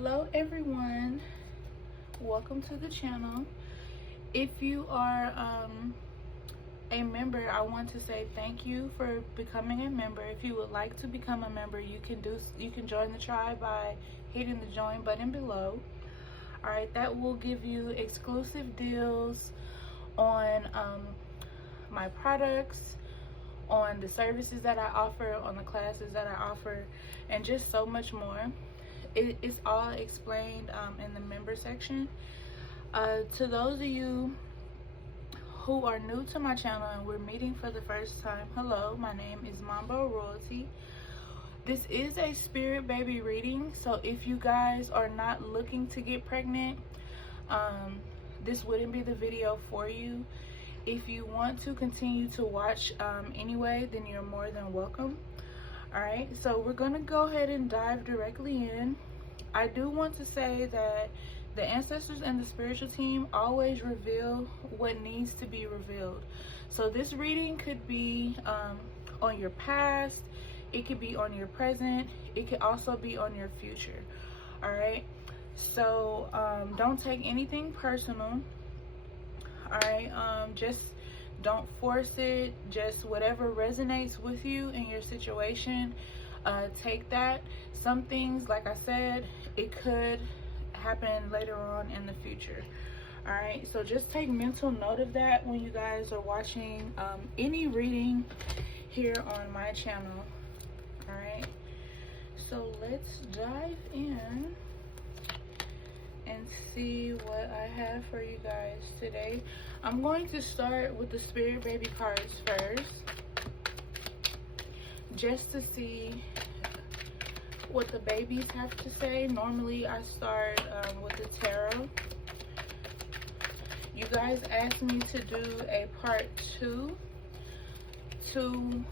Hello everyone, welcome to the channel. If you are a member, I want to say thank you for becoming a member. If you would like to become a member, you can join the tribe by hitting the join button below. All right, that will give you exclusive deals on my products, on the services that I offer, on the classes that I offer, and just so much more. It's all explained in the member section. To those of you who are new to my channel and we're meeting for the first time, hello, my name is Mambo Royalty. This is a spirit baby reading, so if you guys are not looking to get pregnant, this wouldn't be the video for you. If you want to continue to watch anyway, then you're more than welcome. All right, so we're gonna go ahead and dive directly in. I do want to say that the ancestors and the spiritual team always reveal what needs to be revealed. So this reading could be on your past, it could be on your present, it could also be on your future. All right, so don't take anything personal. All right, just don't force it. Just whatever resonates with you in your situation, take that. Some things, like I said, it could happen later on in the future. All right, so just take mental note of that when you guys are watching any reading here on my channel. All right, so let's dive in and see what I have for you guys today. I'm going to start with the spirit baby cards first, just to see what the babies have to say. Normally I start with the tarot. You guys asked me to do a part 2 to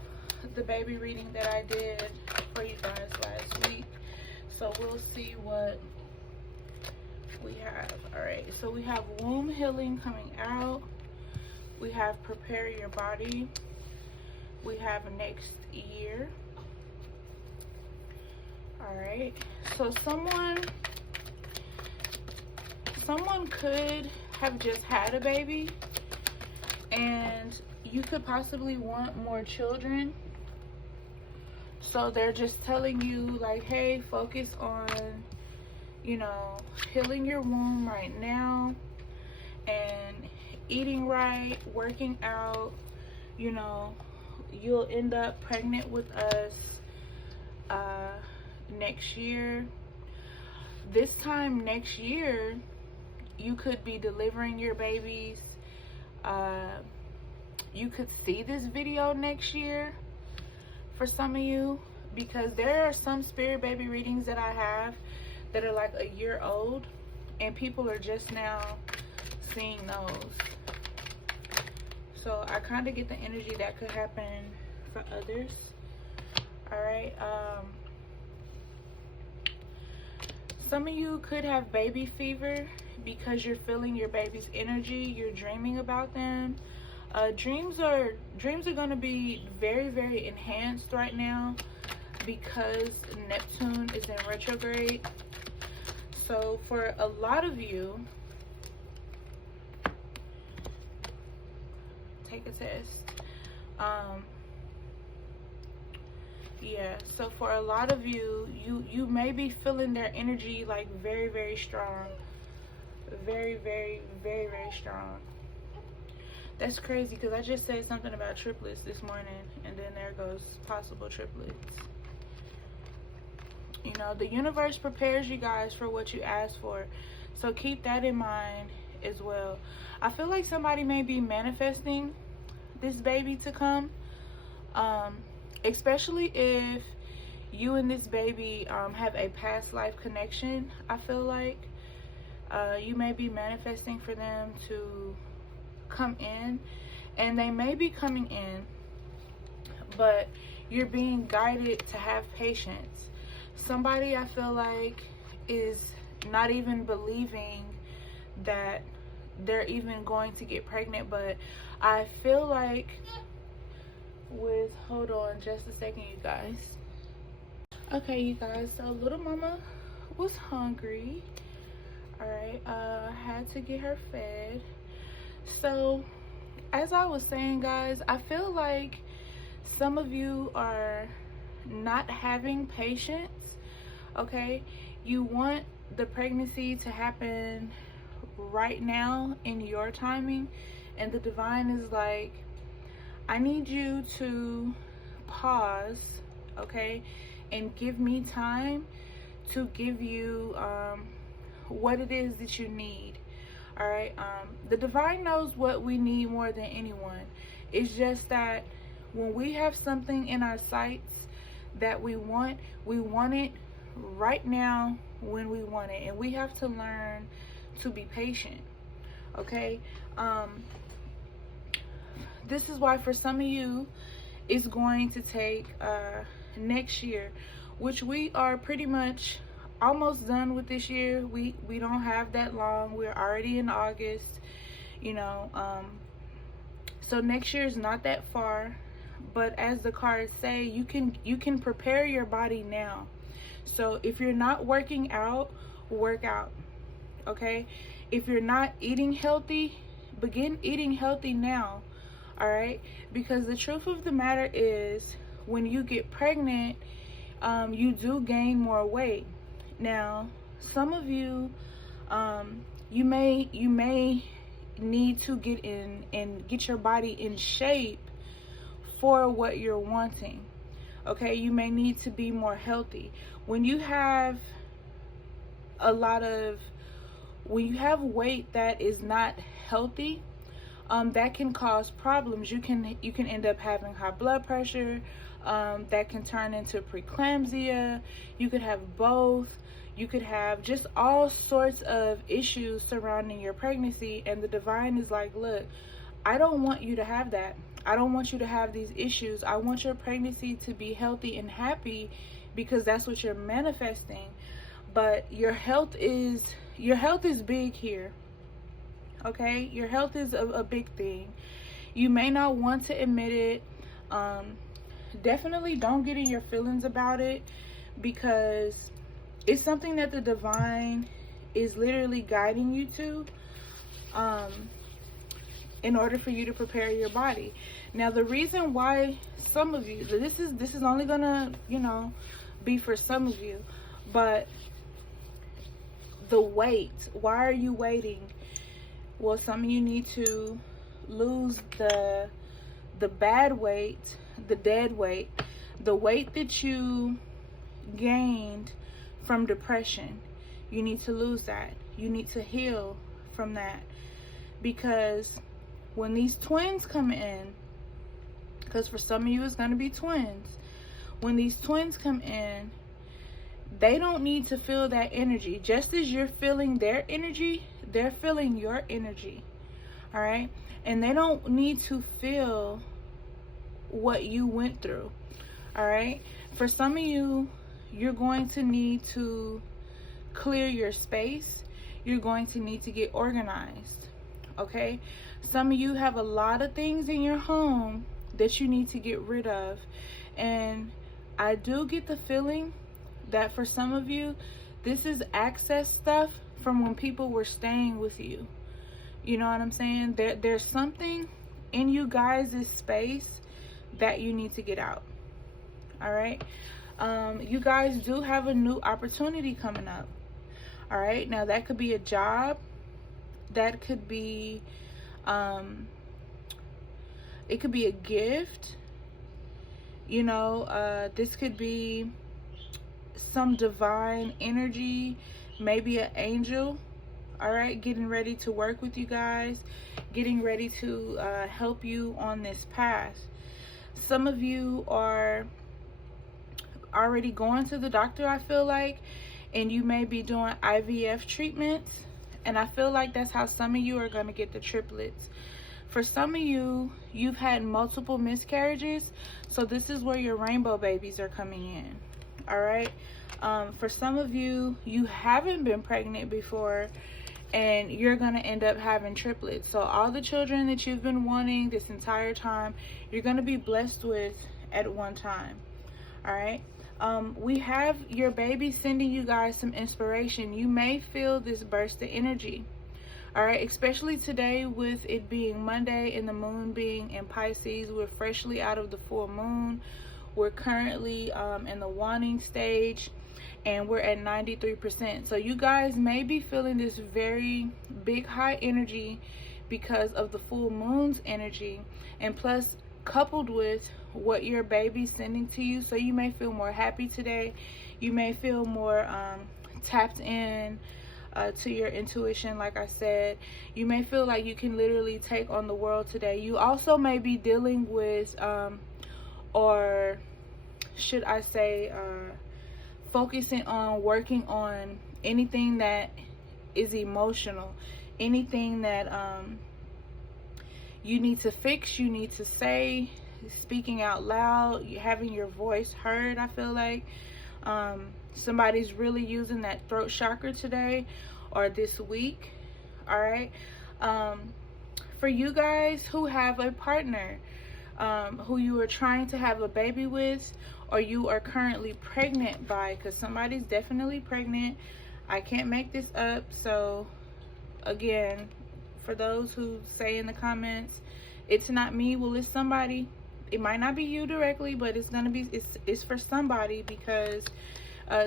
the baby reading that I did for you guys last week, so we'll see what we have. All right, so we have womb healing coming out, we have prepare your body, we have next year. All right, so someone could have just had a baby and you could possibly want more children, so they're just telling you like, hey, focus on, you know, healing your womb right now and eating right, working out. You know, you'll end up pregnant with us next year. This time next year, you could be delivering your babies. You could see this video next year for some of you, because there are some spirit baby readings that I have that are like a year old and people are just now seeing those. So I kind of get the energy that could happen for others. All right, some of you could have baby fever because you're feeling your baby's energy, you're dreaming about them. Dreams are going to be very, very enhanced right now because Neptune is in retrograde. So for a lot of you, take a test. Yeah, so for a lot of you, you may be feeling their energy like very, very strong. Very, very, very, very strong. That's crazy because I just said something about triplets this morning and then there goes possible triplets. You know, the universe prepares you guys for what you ask for, so keep that in mind as well. I feel like somebody may be manifesting this baby to come, especially if you and this baby have a past life connection. I feel like you may be manifesting for them to come in, and they may be coming in, but you're being guided to have patience. Somebody, I feel like, is not even believing that they're even going to get pregnant, but I feel like with, hold on just a second, you guys. Okay, you guys, so little mama was hungry. All right, had to get her fed. So as I was saying, guys, I feel like some of you are not having patience. Okay, you want the pregnancy to happen right now in your timing, and the divine is like, I need you to pause, okay, and give me time to give you what it is that you need. All right, the divine knows what we need more than anyone. It's just that when we have something in our sights that we want it right now when we want it, and we have to learn to be patient. Okay, this is why for some of you it's going to take next year, which we are pretty much almost done with this year. We don't have that long. We're already in August, you know, so next year is not that far. But as the cards say, you can prepare your body now. So if you're not working out, work out. Okay, if you're not eating healthy, begin eating healthy now. All right, because the truth of the matter is, when you get pregnant, you do gain more weight. Now, some of you, you may need to get in and get your body in shape for what you're wanting. Okay, you may need to be more healthy. When you have when you have weight that is not healthy, that can cause problems. You can end up having high blood pressure, that can turn into preeclampsia. You could have both. You could have just all sorts of issues surrounding your pregnancy, and the divine is like, look, I don't want you to have that. I don't want you to have these issues. I want your pregnancy to be healthy and happy, because that's what you're manifesting. But your health is big here. Okay, your health is a big thing. You may not want to admit it. Definitely don't get in your feelings about it, because it's something that the divine is literally guiding you to, in order for you to prepare your body. Now, the reason why some of you, this is only gonna, you know, be for some of you, but the wait, why are you waiting? Well, some of you need to lose the bad weight, the dead weight, the weight that you gained from depression. You need to lose that. You need to heal from that, because when these twins come in, because for some of you it's going to be twins, when these twins come in, they don't need to feel that energy. Just as you're feeling their energy, they're feeling your energy. All right, and they don't need to feel what you went through. All right, for some of you, you're going to need to clear your space. You're going to need to get organized. Okay, some of you have a lot of things in your home that you need to get rid of, and I do get the feeling that for some of you, this is access stuff from when people were staying with you. You know what I'm saying? There's something in you guys' space that you need to get out. All right, you guys do have a new opportunity coming up. All right, now that could be a job, that could be it could be a gift, you know, this could be some divine energy, maybe an angel, all right, getting ready to work with you guys, getting ready to help you on this path. Some of you are already going to the doctor, I feel like, and you may be doing IVF treatments, and I feel like that's how some of you are going to get the triplets. For some of you, you've had multiple miscarriages, so this is where your rainbow babies are coming in. All right, for some of you, you haven't been pregnant before, and you're going to end up having triplets. So all the children that you've been wanting this entire time, you're going to be blessed with at one time. All right, We have your baby sending you guys some inspiration. You may feel this burst of energy. All right, especially today with it being Monday and the moon being in Pisces. We're freshly out of the full moon. We're currently in the waning stage, and we're at 93%. So you guys may be feeling this very big high energy because of the full moon's energy, and plus coupled with what your baby's sending to you. So you may feel more happy today. You may feel more tapped in to your intuition. Like I said, you may feel like you can literally take on the world today. You also may be dealing with or should I say focusing on working on anything that is emotional, anything that you need to fix, you need to say, speaking out loud, having your voice heard. I feel like somebody's really using that throat chakra today or this week. All right, for you guys who have a partner, who you are trying to have a baby with, or you are currently pregnant by, because somebody's definitely pregnant. I can't make this up. So again, for those who say in the comments it's not me, well, it's somebody. It might not be you directly, but it's gonna be, it's for somebody, because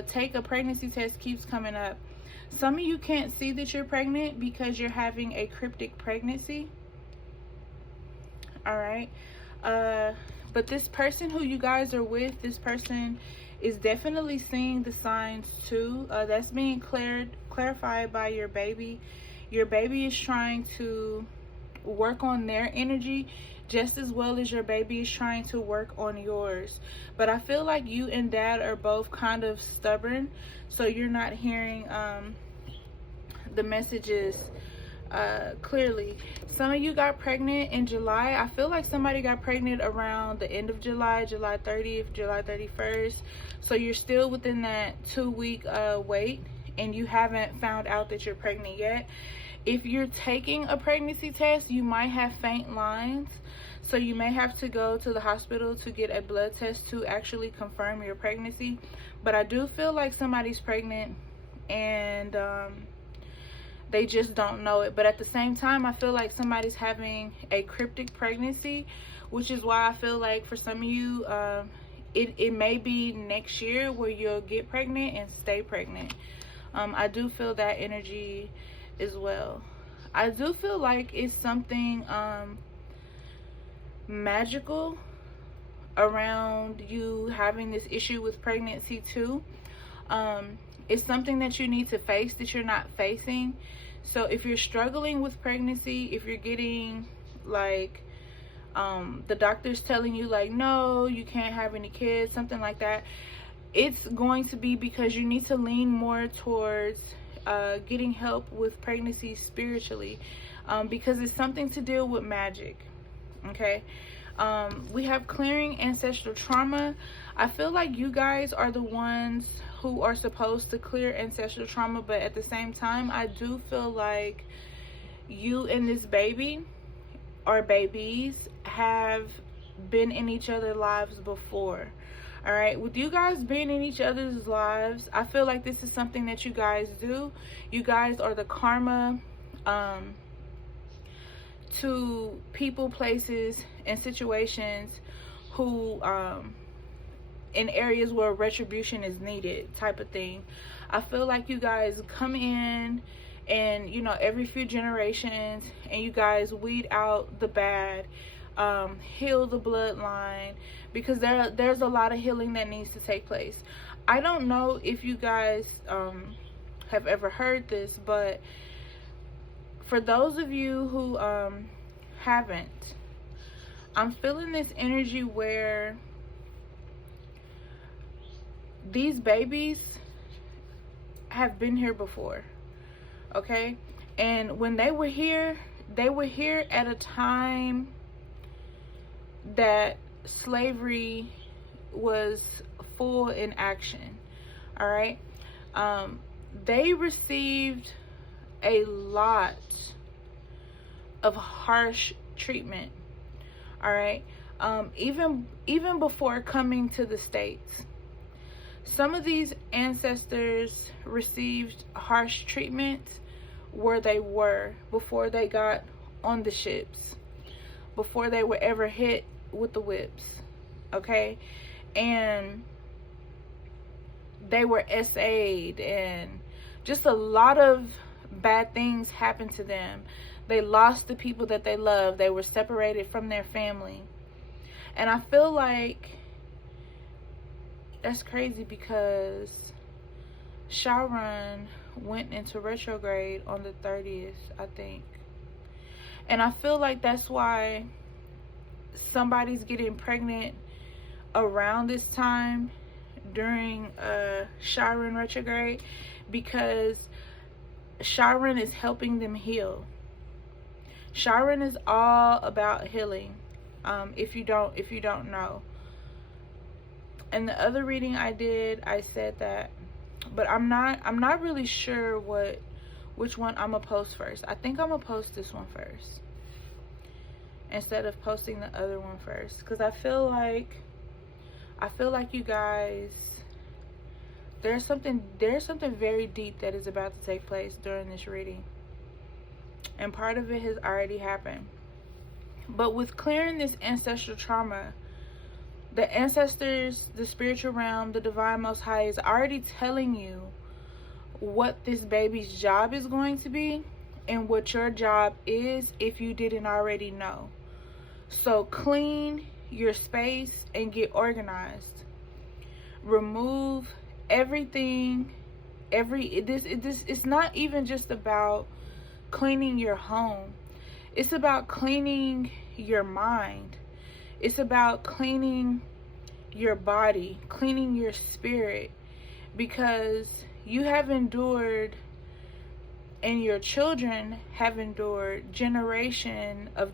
take a pregnancy test keeps coming up. Some of you can't see that you're pregnant because you're having a cryptic pregnancy. All right, but this person who you guys are with, this person is definitely seeing the signs too. That's being clarified by your baby. Your baby is trying to work on their energy just as well as your baby is trying to work on yours. But I feel like you and dad are both kind of stubborn, so you're not hearing the messages clearly. Some of you got pregnant in July. I feel like somebody got pregnant around the end of July, July 30th, July 31st. So you're still within that 2-week wait, and you haven't found out that you're pregnant yet. If you're taking a pregnancy test, you might have faint lines, so you may have to go to the hospital to get a blood test to actually confirm your pregnancy. But I do feel like somebody's pregnant and they just don't know it. But at the same time, I feel like somebody's having a cryptic pregnancy, which is why I feel like for some of you, it may be next year where you'll get pregnant and stay pregnant. I do feel that energy as well. I do feel like it's something magical around you having this issue with pregnancy too. It's something that you need to face that you're not facing. So if you're struggling with pregnancy, if you're getting like the doctor's telling you like, no, you can't have any kids, something like that, it's going to be because you need to lean more towards getting help with pregnancy spiritually, because it's something to deal with magic. Okay, we have clearing ancestral trauma. I feel like you guys are the ones who are supposed to clear ancestral trauma, but at the same time, I do feel like you and this baby or babies have been in each other's lives before. All right, with you guys being in each other's lives, I feel like this is something that you guys do. You guys are the karma to people, places, and situations who in areas where retribution is needed, type of thing. I feel like you guys come in and, you know, every few generations, and you guys weed out the bad, heal the bloodline, because there's a lot of healing that needs to take place. I don't know if you guys have ever heard this, but for those of you who haven't, I'm feeling this energy where these babies have been here before, okay? And when they were here at a time that slavery was full in action. All right, they received a lot of harsh treatment. All right, even before coming to the States. Some of these ancestors received harsh treatment where they were before they got on the ships, before they were ever hit with the whips, okay? And they were SA'd, and just a lot of bad things happened to them. They lost the people that they loved. They were separated from their family. And I feel like that's crazy because Chiron went into retrograde on the 30th, I think. And I feel like that's why somebody's getting pregnant around this time during Chiron retrograde, because Chiron is helping them heal. Chiron is all about healing. If you don't know. And the other reading I did, I said that, but I'm not really sure which one I'm gonna post first. I think I'm gonna post this one first instead of posting the other one first, because I feel like you guys, there's something very deep that is about to take place during this reading, and part of it has already happened. But with clearing this ancestral trauma, the ancestors, the spiritual realm, the divine most high is already telling you what this baby's job is going to be and what your job is if you didn't already know. So clean your space and get organized. Remove everything. It's not even just about cleaning your home. It's about cleaning your mind. It's about cleaning your body, cleaning your spirit, because you have endured, and your children have endured generation of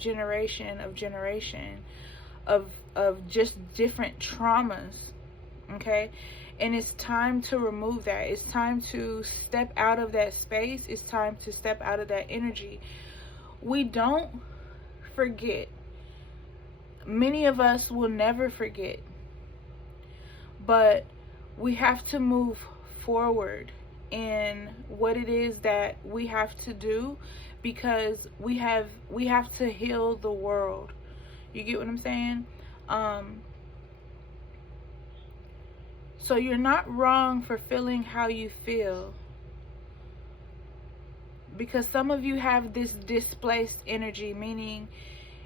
just different traumas, okay? And it's time to remove that. It's time to step out of that space. It's time to step out of that energy. We don't forget. Many of us will never forget, but we have to move forward in what it is that we have to do, because we have to heal the world. You get what I'm saying? So you're not wrong for feeling how you feel, because some of you have this displaced energy, meaning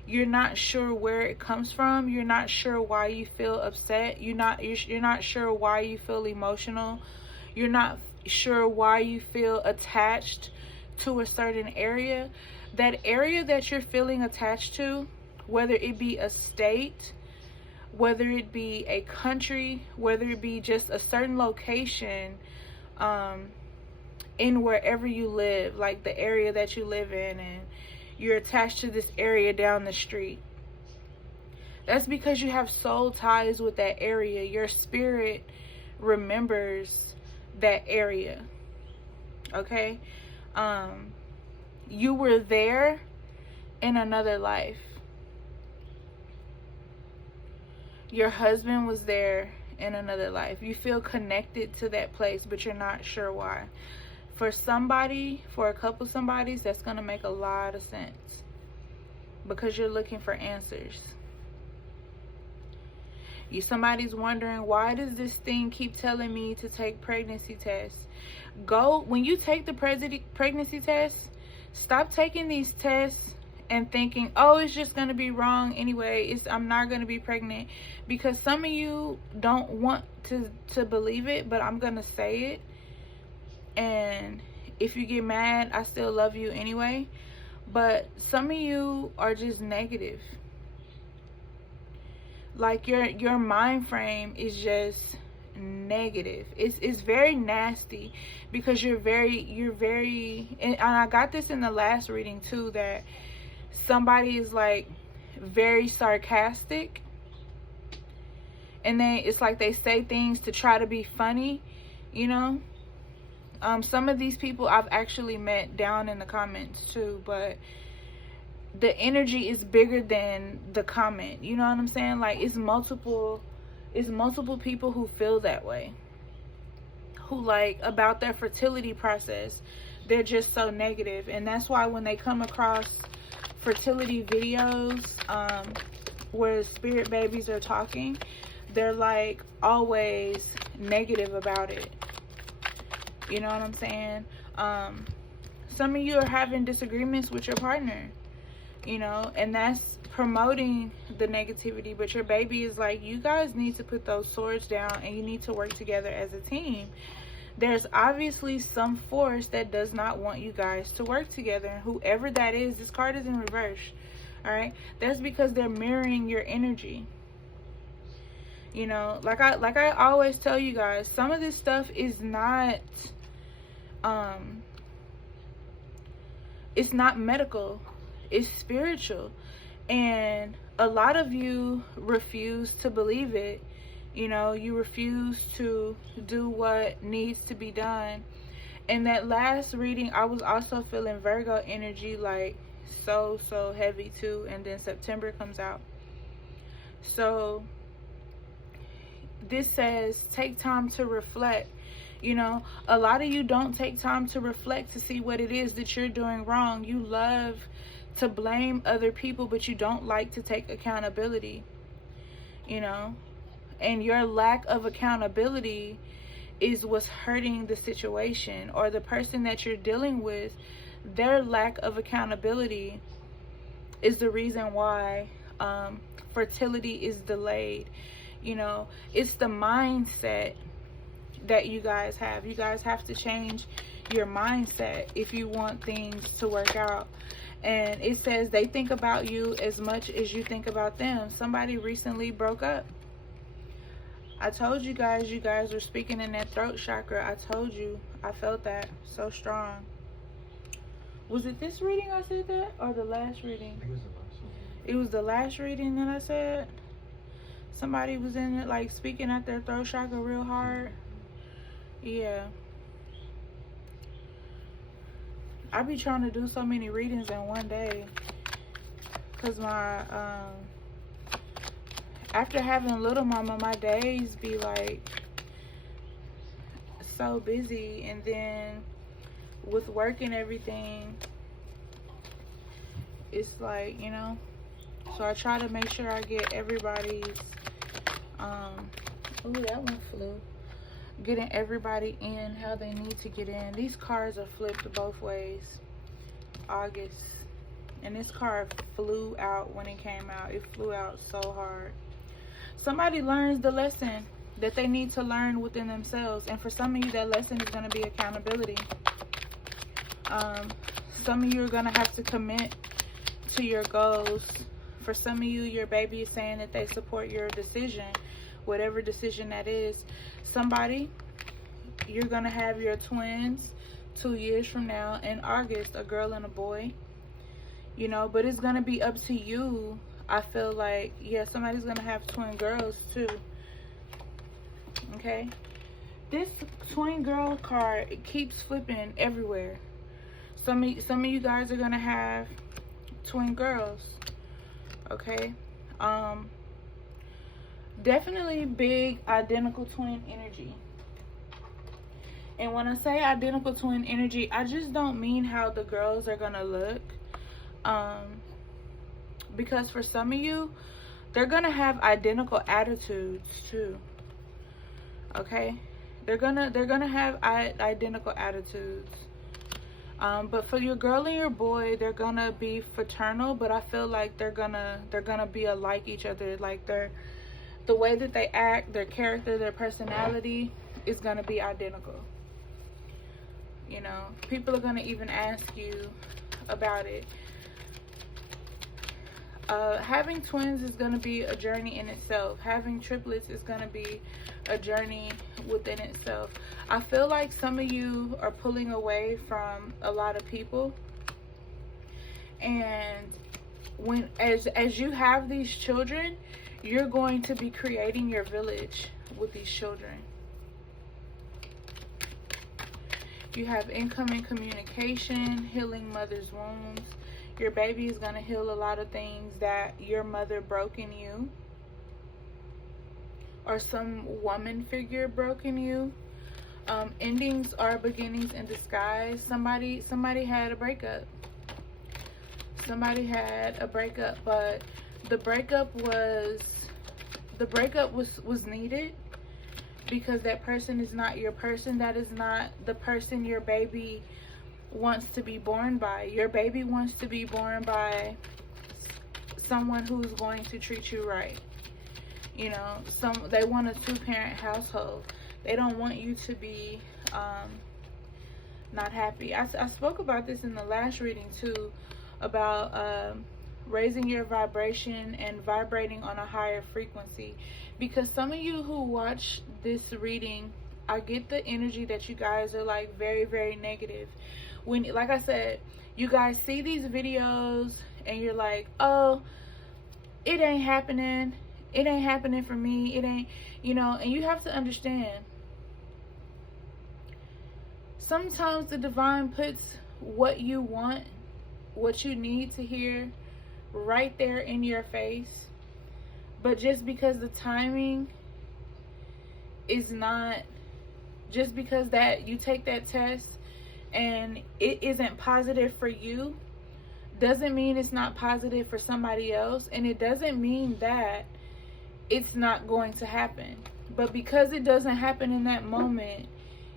you're not sure where it comes from. You're not sure why you feel upset. You're not sure why you feel emotional. You're not sure why you feel attached to a certain area. That area that you're feeling attached to, whether it be a state, whether it be a country, whether it be just a certain location, in wherever you live, like the area that you live in, and you're attached to this area down the street. That's because you have soul ties with that area. Your spirit remembers that area. Okay? You were there in another life. Your husband was there in another life. You feel connected to that place, but you're not sure why. For a couple somebodies, that's going to make a lot of sense, because you're looking for answers. Somebody's wondering, why does this thing keep telling me to take pregnancy tests? When you take the pregnancy test, stop taking these tests and thinking, oh, it's just going to be wrong anyway. I'm not going to be pregnant. Because some of you don't want to believe it, but I'm going to say it. And if you get mad, I still love you anyway. But some of you are just negative. Like your mind frame is just negative. It's very nasty, because you're very and I got this in the last reading too, that somebody is like very sarcastic, and then it's like they say things to try to be funny, you know. Some of these people I've actually met down in the comments too, but the energy is bigger than the comment. You know what I'm saying? Like, it's multiple people who feel that way. who like about their fertility process, they're just so negative. And that's why when they come across fertility videos where spirit babies are talking, they're like always negative about it. You know what I'm saying? Some of you are having disagreements with your partner, you know, and that's promoting the negativity. But your baby is like, you guys need to put those swords down and you need to work together as a team. There's obviously some force that does not want you guys to work together, and whoever that is, this card is in reverse. All right, that's because they're mirroring your energy. You know, like I always tell you guys, some of this stuff is not it's not medical, it's spiritual. And a lot of you refuse to believe it. You know, you refuse to do what needs to be done. In that last reading, I was also feeling Virgo energy, like so heavy too. And then September comes out. So this says take time to reflect. You know, a lot of you don't take time to reflect to see what it is that you're doing wrong. You love to blame other people, but you don't like to take accountability, you know, and your lack of accountability is what's hurting the situation, or the person that you're dealing with, their lack of accountability is the reason why fertility is delayed. You know, it's the mindset that you guys have. You guys have to change your mindset if you want things to work out. And it says they think about you as much as you think about them. Somebody recently broke up. I told you guys were speaking in that throat chakra. I told you, I felt that so strong. Was it this reading I said that, or the last reading? It was the last reading that I said somebody was in it, like speaking at their throat chakra real hard. Yeah, I be trying to do so many readings in one day, because my after having little mama, my days be like so busy, and then with work and everything, it's like, you know, so I try to make sure I get everybody's ooh, that one flew. Getting everybody in how they need to get in. These cards are flipped both ways. August, and this card flew out when it came out. It flew out so hard. Somebody learns the lesson that they need to learn within themselves, and for some of you that lesson is going to be accountability. Some of you are going to have to commit to your goals. For some of you, your baby is saying that they support your decision, whatever decision that is. Somebody, you're going to have your twins 2 years from now in August, a girl and a boy, you know, but it's going to be up to you. I feel like, yeah, somebody's going to have twin girls too. Okay, this twin girl card, it keeps flipping everywhere. Some of you guys are going to have twin girls. Okay, definitely big identical twin energy. And when I say identical twin energy, I just don't mean how the girls are gonna look, because for some of you, they're gonna have identical attitudes too. Okay, they're gonna have identical attitudes. But for your girl and your boy, they're gonna be fraternal, but I feel like they're gonna be alike each other. Like the way that they act, their character, their personality is gonna be identical. You know, people are gonna even ask you about it. Having twins is gonna be a journey in itself. Having triplets is gonna be a journey within itself. I feel like some of you are pulling away from a lot of people, and as you have these children, you're going to be creating your village with these children. You have incoming communication, healing mother's wounds. Your baby is going to heal a lot of things that your mother broke in you, or some woman figure broke in you. Endings are beginnings in disguise. Somebody had a breakup. Somebody had a breakup, but the breakup was needed, because that person is not your person. That is not the person your baby wants to be born by. Your baby wants to be born by someone who's going to treat you right. You know, they want a 2-parent household. They don't want you to be not happy. I spoke about this in the last reading too, about raising your vibration and vibrating on a higher frequency. Because some of you who watch this reading, I get the energy that you guys are like very, very negative. When, like I said, you guys see these videos and you're like, oh, it ain't happening. It ain't happening for me. It ain't, you know, and you have to understand, sometimes the divine puts what you want, what you need to hear right there in your face. But just because the timing is not, just because that you take that test and it isn't positive for you, doesn't mean it's not positive for somebody else. And it doesn't mean that it's not going to happen. But because it doesn't happen in that moment,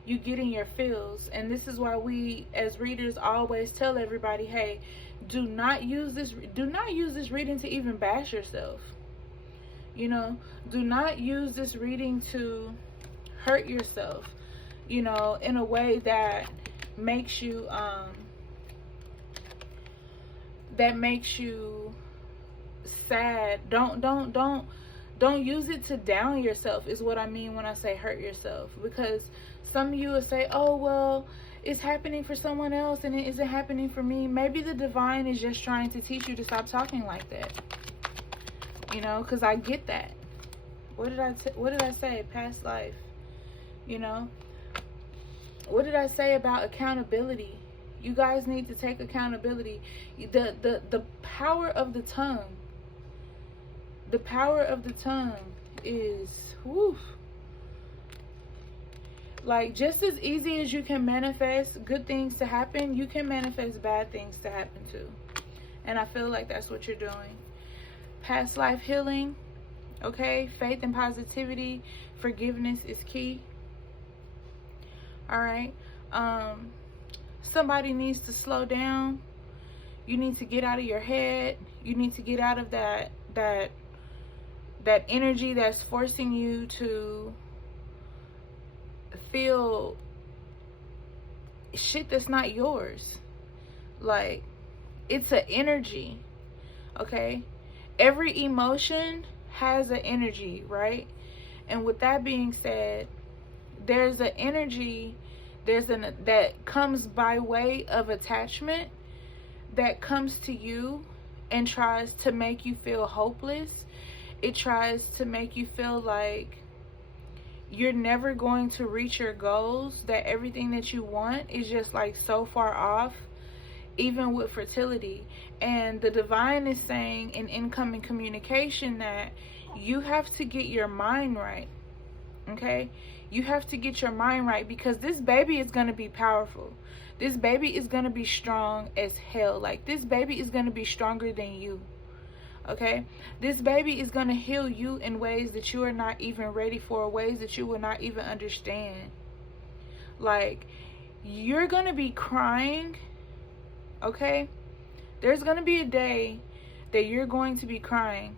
you get in your feels. And this is why we as readers always tell everybody, hey, do not use this reading to even bash yourself. You know, do not use this reading to hurt yourself, you know, in a way that makes you sad. Don't use it to down yourself, is what I mean when I say hurt yourself. Because some of you will say, oh, well, it's happening for someone else and it isn't happening for me. Maybe the divine is just trying to teach you to stop talking like that. You know, because I get that. What did I say? Past life. You know, what did I say about accountability? You guys need to take accountability. The power of the tongue. The power of the tongue is, whew, like, just as easy as you can manifest good things to happen, you can manifest bad things to happen too. And I feel like that's what you're doing. Past life healing, okay? Faith and positivity. Forgiveness is key. Alright? Somebody needs to slow down. You need to get out of your head. You need to get out of that energy that's forcing you to feel shit that's not yours. Like, it's an energy, okay? Every emotion has an energy, right? And with that being said, there's an energy that comes by way of attachment, that comes to you and tries to make you feel hopeless. It tries to make you feel like you're never going to reach your goals, that everything that you want is just like so far off, even with fertility. And the divine is saying in incoming communication that you have to get your mind right. Okay? You have to get your mind right, because this baby is going to be powerful. This baby is going to be strong as hell. Like, this baby is going to be stronger than you. Okay? This baby is going to heal you in ways that you are not even ready for, ways that you will not even understand. Like, you're going to be crying. Okay? There's going to be a day that you're going to be crying.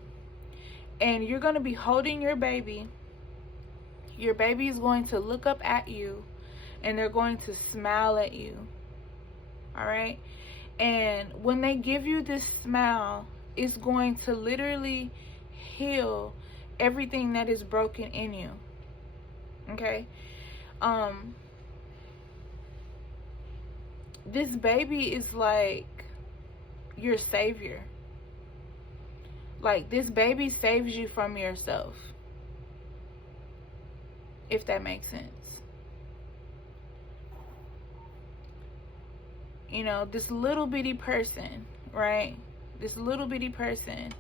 And you're going to be holding your baby. Your baby is going to look up at you. And they're going to smile at you. Alright? And when they give you this smile, it's going to literally heal everything that is broken in you. Okay? This baby is like your savior. Like, this baby saves you from yourself. If that makes sense. You know, this little bitty person, right? This little bitty person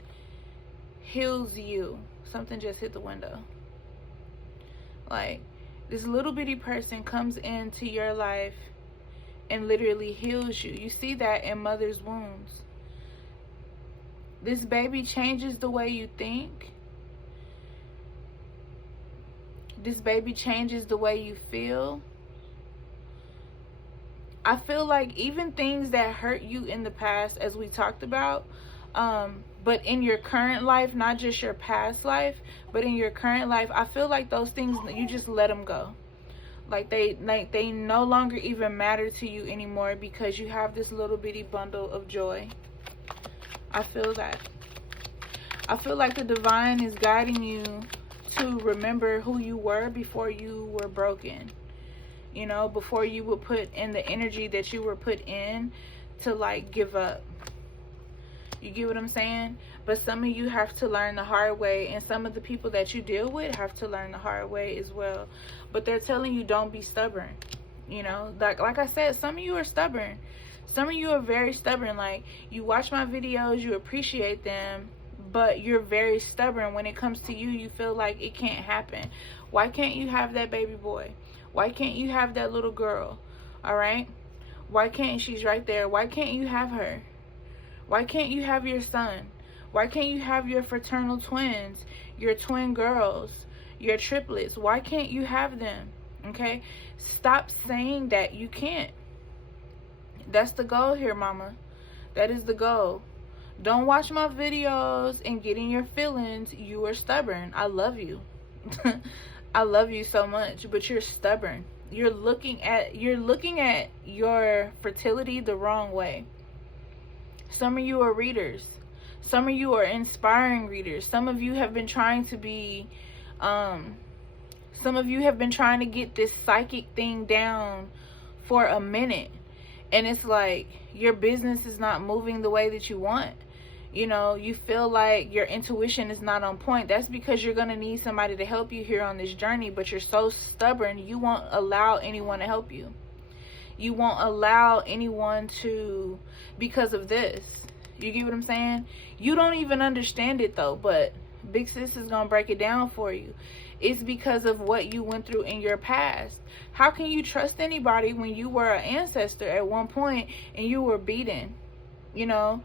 heals you. Something just hit the window. Like, This little bitty person comes into your life and literally heals you. You see that in mother's wounds. This baby changes the way you think. This baby changes the way you feel. I feel like even things that hurt you in the past, as we talked about, but in your current life, not just your past life, but in your current life, I feel like those things, you just let them go. Like they no longer even matter to you anymore because you have this little bitty bundle of joy. I feel that. I feel like the divine is guiding you to remember who you were before you were broken. You know, before you would put in the energy that you were put in to like give up. You get what I'm saying? But some of you have to learn the hard way, and some of the people that you deal with have to learn the hard way as well. But they're telling you don't be stubborn. You know, like I said, some of you are stubborn. Some of you are very stubborn. Like, you watch my videos, you appreciate them, but you're very stubborn. When it comes to you, you feel like it can't happen. Why can't you have that baby boy? Why can't you have that little girl? All right? Why can't she's right there? Why can't you have her? Why can't you have your son? Why can't you have your fraternal twins, your twin girls, your triplets? Why can't you have them? Okay? Stop saying that you can't. That's the goal here, mama. That is the goal. Don't watch my videos and get in your feelings. You are stubborn. I love you. I love you so much, but you're stubborn. You're looking at your fertility the wrong way. Some of you are readers. Some of you are inspiring readers. Some of you have been trying to be some of you have been trying to get this psychic thing down for a minute, and it's like your business is not moving the way that you want. You know, you feel like your intuition is not on point. That's because you're going to need somebody to help you here on this journey, but you're so stubborn, you won't allow anyone to help you. You won't allow anyone to, because of this. You get what I'm saying? You don't even understand it though, but Big Sis is going to break it down for you. It's because of what you went through in your past. How can you trust anybody when you were an ancestor at one point and you were beaten? You know?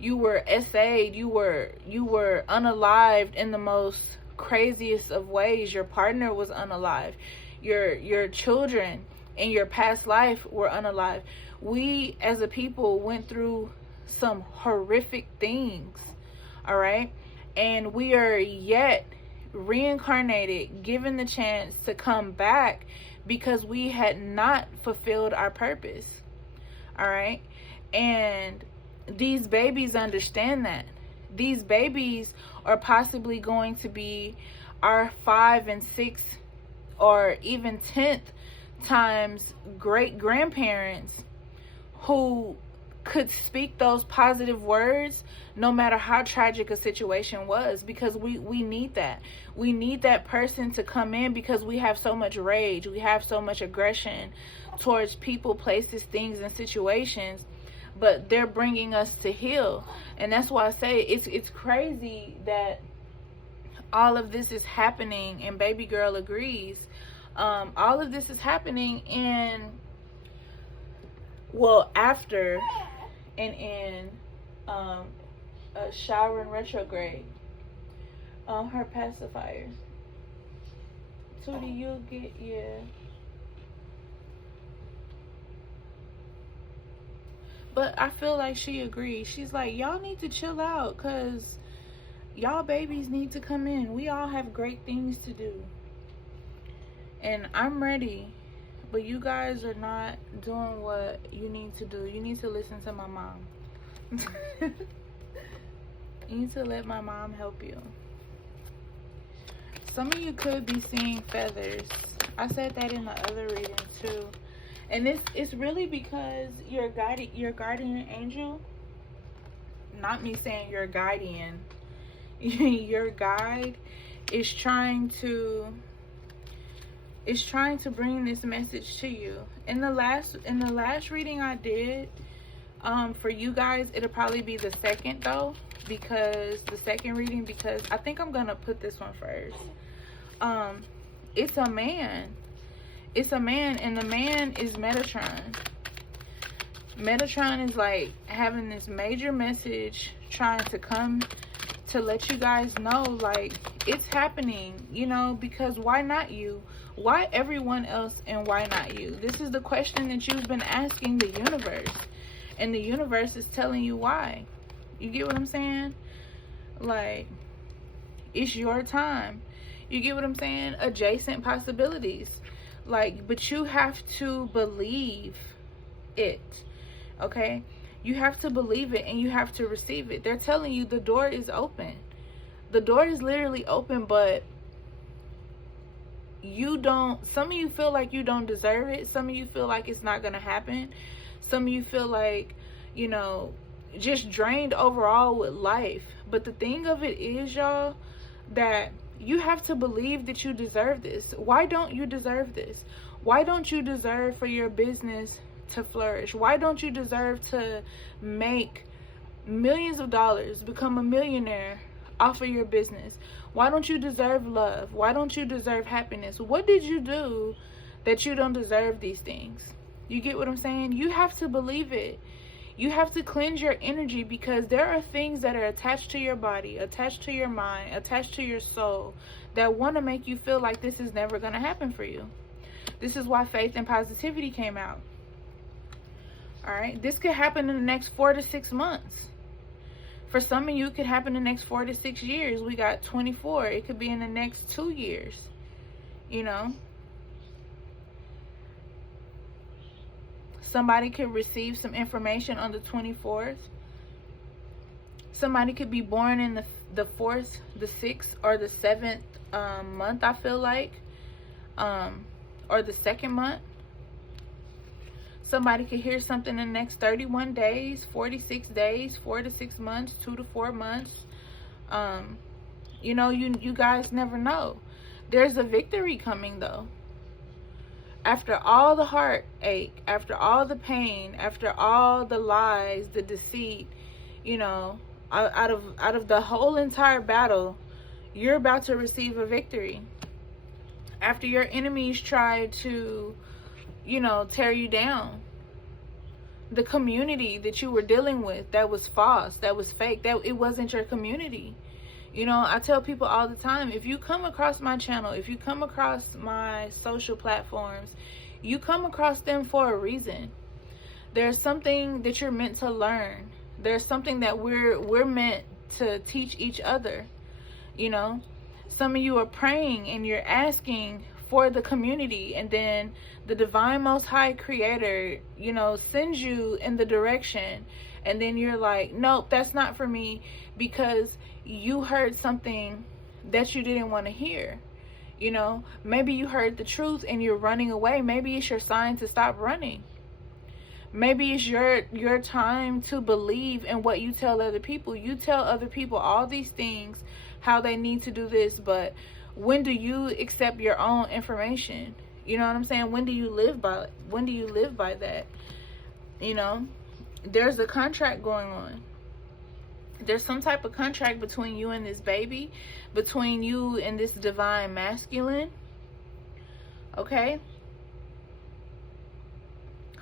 You were essayed, you were unalived in the most craziest of ways. Your partner was unalived. Your children in your past life were unalived. We as a people went through some horrific things, all right? And we are yet reincarnated, given the chance to come back because we had not fulfilled our purpose, all right? And these babies understand that. These babies are possibly going to be our 5 and 6 or even 10th times great grandparents who could speak those positive words no matter how tragic a situation was, because we need that. We need that person to come in because we have so much rage. We have so much aggression towards people, places, things, and situations. But they're bringing us to heal. And that's why I say it's crazy that all of this is happening, and baby girl agrees. All of this is happening after and in a shower and retrograde on her pacifiers. Tootie, you'll get, yeah. But I feel like she agrees. She's like, y'all need to chill out because y'all babies need to come in. We all have great things to do. And I'm ready. But you guys are not doing what you need to do. You need to listen to my mom. You need to let my mom help you. Some of you could be seeing feathers. I said that in the other reading too. And it's really because your guardian angel, not me saying your guardian, your guide is trying to bring this message to you. In the last reading I did, for you guys, it'll probably be the second though, because the second reading, because I think I'm gonna put this one first. It's a man. It's a man, and the man is Metatron. Metatron is like having this major message trying to come to let you guys know, like, it's happening, you know, because why not you? Why everyone else and why not you? This is the question that you've been asking the universe, and the universe is telling you why. You get what I'm saying? Like, it's your time. You get what I'm saying? Adjacent possibilities. Like, but you have to believe it. Okay? You have to believe it, and you have to receive it. They're telling you the door is open. The door is literally open, but you don't, some of you feel like you don't deserve it. Some of you feel like it's not going to happen. Some of you feel like, you know, just drained overall with life. But the thing of it is, y'all, that you have to believe that you deserve this. Why don't you deserve this? Why don't you deserve for your business to flourish? Why don't you deserve to make millions of dollars, become a millionaire off of your business? Why don't you deserve love? Why don't you deserve happiness? What did you do that you don't deserve these things? You get what I'm saying? You have to believe it. You have to cleanse your energy, because there are things that are attached to your body, attached to your mind, attached to your soul, that want to make you feel like this is never going to happen for you. This is why faith and positivity came out. Alright, this could happen in the next 4 to 6 months. For some of you, it could happen in the next 4 to 6 years. We got 24. It could be in the next 2 years. You know? Somebody could receive some information on the 24th. Somebody could be born in the 4th, the 6th, or the 7th month, I feel like. Or the 2nd month. Somebody could hear something in the next 31 days, 46 days, 4 to 6 months, 2 to 4 months. You know, you guys never know. There's a victory coming, though. After all the heartache, after all the pain, after all the lies, the deceit, you know, out of the whole entire battle, you're about to receive a victory. After your enemies try to, you know, tear you down. The community that you were dealing with, that was false, that was fake, that it wasn't your community. You know, I tell people all the time, if you come across my channel, if you come across my social platforms, you come across them for a reason. There's something that you're meant to learn. There's something that we're meant to teach each other. You know, some of you are praying and you're asking for the community, and then the divine most high creator, you know, sends you in the direction, and then you're like, nope, that's not for me, because you heard something that you didn't want to hear. You know, maybe you heard the truth and you're running away. Maybe it's your sign to stop running. Maybe it's your time to believe in what you tell other people. You tell other people all these things, how they need to do this, but when do you accept your own information? You know what I'm saying? When do you live by that? You know, there's a contract going on. There's some type of contract between you and this baby, between you and this divine masculine. Okay?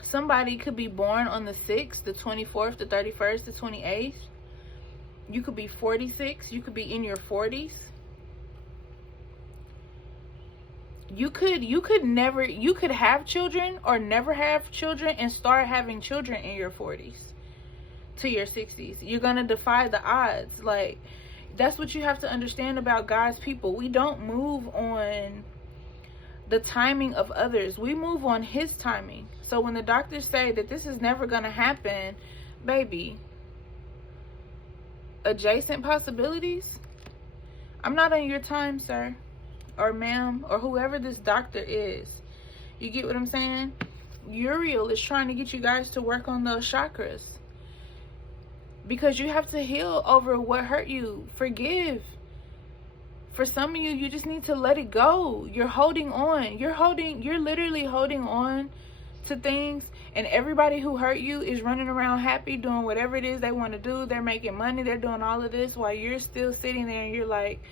Somebody could be born on the 6th, the 24th, the 31st, the 28th. You could be 46. You could be in your 40s. You could have children or never have children and start having children in your 40s to your 60s. You're going to defy the odds. Like, that's what you have to understand about God's people. We don't move on the timing of others. We move on His timing. So when the doctors say that this is never going to happen, baby, adjacent possibilities, I'm not on your time, sir, or ma'am, or whoever this doctor is. You get what I'm saying? Uriel is trying to get you guys to work on those chakras, because you have to heal over what hurt you. Forgive. For some of you, you just need to let it go. You're holding on. You're literally holding on to things, and everybody who hurt you is running around happy, doing whatever it is they want to do. They're making money. They're doing all of this while you're still sitting there and you're like,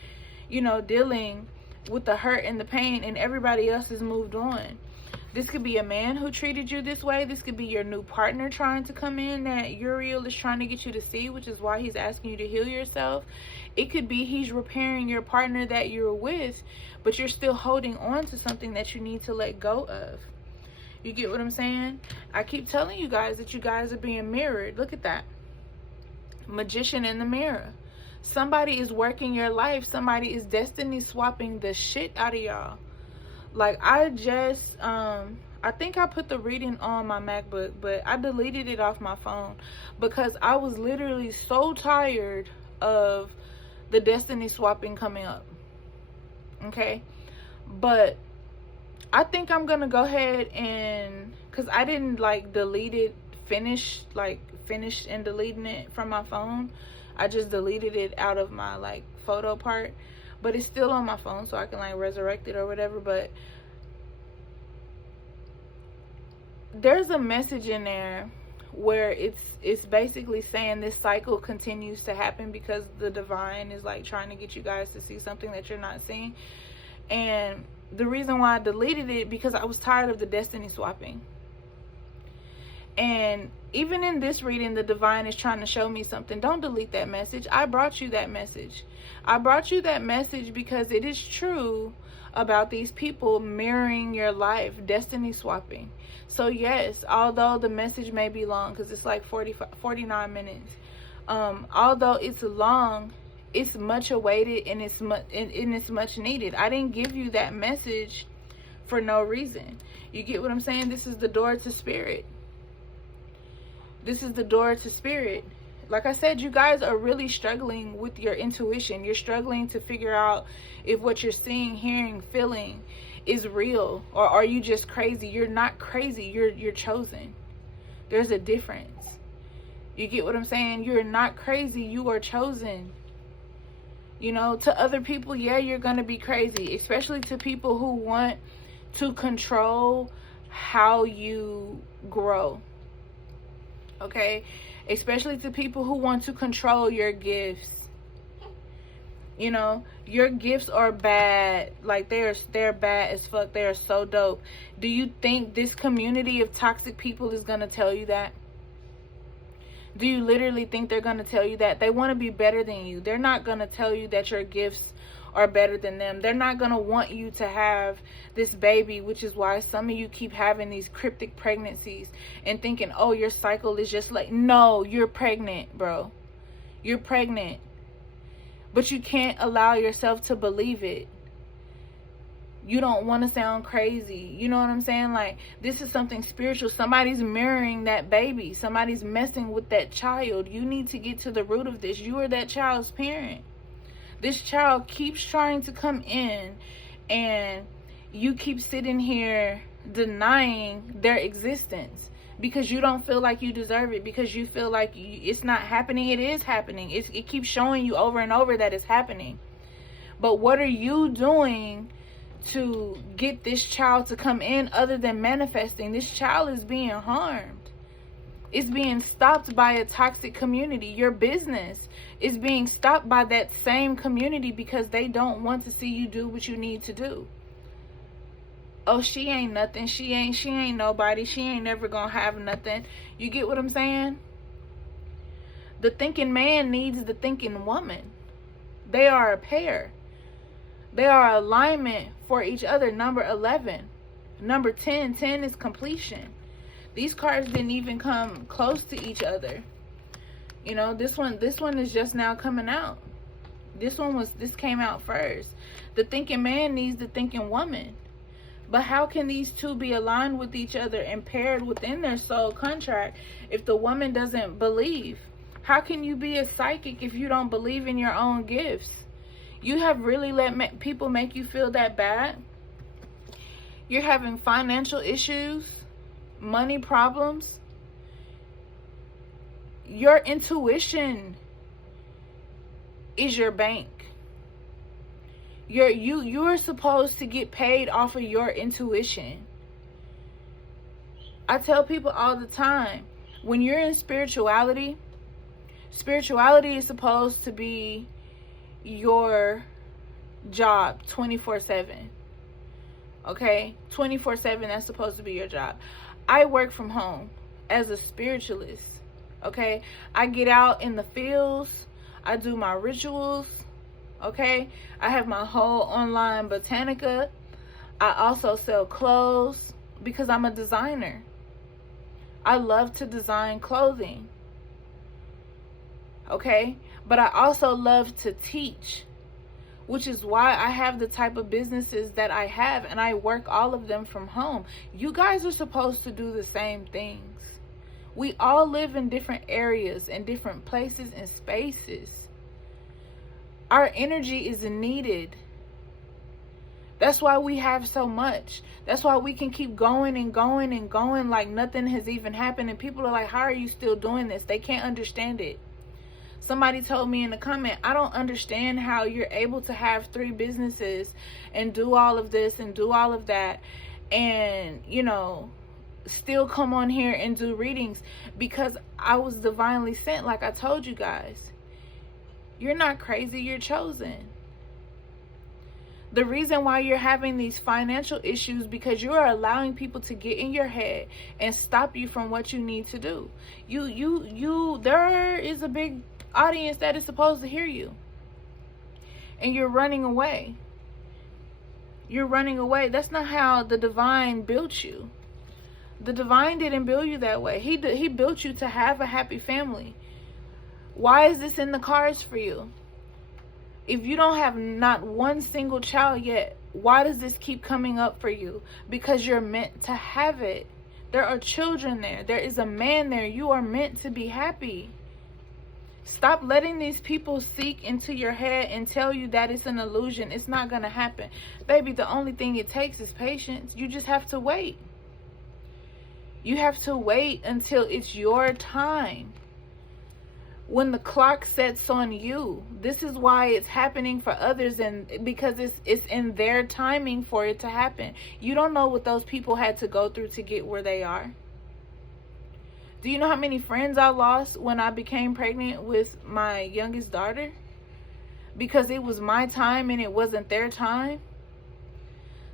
you know, dealing with the hurt and the pain, and everybody else has moved on. This could be a man who treated you this way. This could be your new partner trying to come in that Uriel is trying to get you to see, which is why he's asking you to heal yourself. It could be he's repairing your partner that you're with, but you're still holding on to something that you need to let go of. You get what I'm saying? I keep telling you guys that you guys are being mirrored. Look at that. Magician in the mirror. Somebody is working your life. Somebody is destiny swapping the shit out of y'all. Like, I just, I think I put the reading on my MacBook, but I deleted it off my phone because I was literally so tired of the destiny swapping coming up. Okay? But I think I'm going to go ahead and, because I didn't, like, delete it, finish and deleting it from my phone. I just deleted it out of my, like, photo part. But it's still on my phone, so I can, like, resurrect it or whatever. But there's a message in there where it's basically saying this cycle continues to happen because the divine is, like, trying to get you guys to see something that you're not seeing. And the reason why I deleted it, because I was tired of the destiny swapping. And even in this reading, the divine is trying to show me something. Don't delete that message. I brought you that message. I brought you that message because it is true about these people mirroring your life, destiny swapping. So yes, although the message may be long, because it's like 49 minutes, although it's long, it's much awaited and it's much needed. I didn't give you that message for no reason. You get what I'm saying? This is the door to spirit. This is the door to spirit. Like I said, you guys are really struggling with your intuition. You're struggling to figure out if what you're seeing, hearing, feeling is real, or are you just crazy? You're not crazy. You're chosen. There's a difference. You get what I'm saying? You're not crazy. You are chosen. You know, to other people, yeah, you're going to be crazy, especially to people who want to control how you grow. Okay? Especially to people who want to control your gifts. You know, your gifts are bad. Like, they're bad as fuck. They are so dope. Do you think this community of toxic people is going to tell you that? Do you literally think they're going to tell you that? They want to be better than you. They're not going to tell you that your gifts are better than them. They're not going to want you to have this baby, which is why some of you keep having these cryptic pregnancies and thinking, oh, your cycle is just like, no, you're pregnant, bro. You're pregnant. But you can't allow yourself to believe it. You don't want to sound crazy. You know what I'm saying? Like, this is something spiritual. Somebody's mirroring that baby. Somebody's messing with that child. You need to get to the root of this. You are that child's parent. This child keeps trying to come in, and you keep sitting here denying their existence because you don't feel like you deserve it, because you feel like it's not happening. It is happening. It keeps showing you over and over that it's happening. But what are you doing to get this child to come in other than manifesting? This child is being harmed. It's being stopped by a toxic community. Your business is being stopped by that same community because they don't want to see you do what you need to do. Oh, she ain't nothing. She ain't nobody. She ain't never gonna have nothing. You get what I'm saying? The thinking man needs the thinking woman. They are a pair. They are alignment for each other. Number 11. Number 10. 10 is completion. These cards didn't even come close to each other. You know, this one is just now coming out. This came out first. The thinking man needs the thinking woman. But how can these two be aligned with each other and paired within their soul contract if the woman doesn't believe? How can you be a psychic if you don't believe in your own gifts? You have really let people make you feel that bad? You're having financial issues, money problems. Your intuition is your bank. You're supposed to get paid off of your intuition. I tell people all the time, when you're in spirituality is supposed to be your job 24/7. Okay, 24/7, that's supposed to be your job. I work from home as a spiritualist. Okay, I get out in the fields, I do my rituals. Okay, I have my whole online botanica. I also sell clothes because I'm a designer. I love to design clothing. Okay, but I also love to teach, which is why I have the type of businesses that I have, and I work all of them from home. You guys are supposed to do the same things. We all live in different areas and different places and spaces. Our energy is needed. That's why we have so much. That's why we can keep going and going and going like nothing has even happened. And people are like, how are you still doing this? They can't understand it. Somebody told me in the comment, I don't understand how you're able to have 3 businesses and do all of this and do all of that and, you know, still come on here and do readings. Because I was divinely sent, like I told you guys. You're not crazy, you're chosen. The reason why you're having these financial issues because you are allowing people to get in your head and stop you from what you need to do. There is a big audience that is supposed to hear you. And you're running away. You're running away. That's not how the divine built you. The divine didn't build you that way. He built you to have a happy family. Why is this in the cards for you? If you don't have not one single child yet, why does this keep coming up for you? Because you're meant to have it. There are children there. There is a man there. You are meant to be happy. Stop letting these people seek into your head and tell you that it's an illusion. It's not going to happen. Baby, the only thing it takes is patience. You just have to wait. You have to wait until it's your time. When the clock sets on you, this is why it's happening for others, and because it's in their timing for it to happen. You don't know what those people had to go through to get where they are. Do you know how many friends I lost when I became pregnant with my youngest daughter? Because it was my time and it wasn't their time.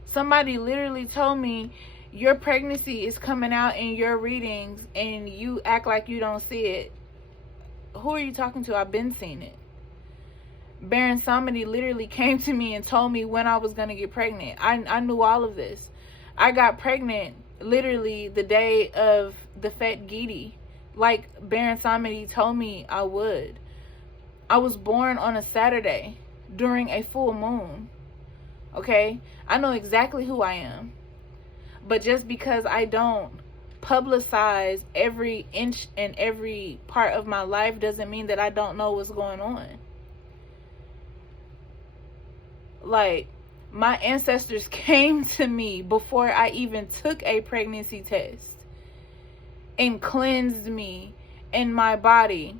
Somebody literally told me, your pregnancy is coming out in your readings and you act like you don't see it. Who are you talking to? I've been seeing it. Baron Samedi literally came to me and told me when I was going to get pregnant. I knew all of this. I got pregnant literally the day of the Fete Gidi, like Baron Samedi told me I would. I was born on a Saturday during a full moon. Okay? I know exactly who I am. But just because I don't publicize every inch and every part of my life doesn't mean that I don't know what's going on. Like, my ancestors came to me before I even took a pregnancy test and cleansed me in my body,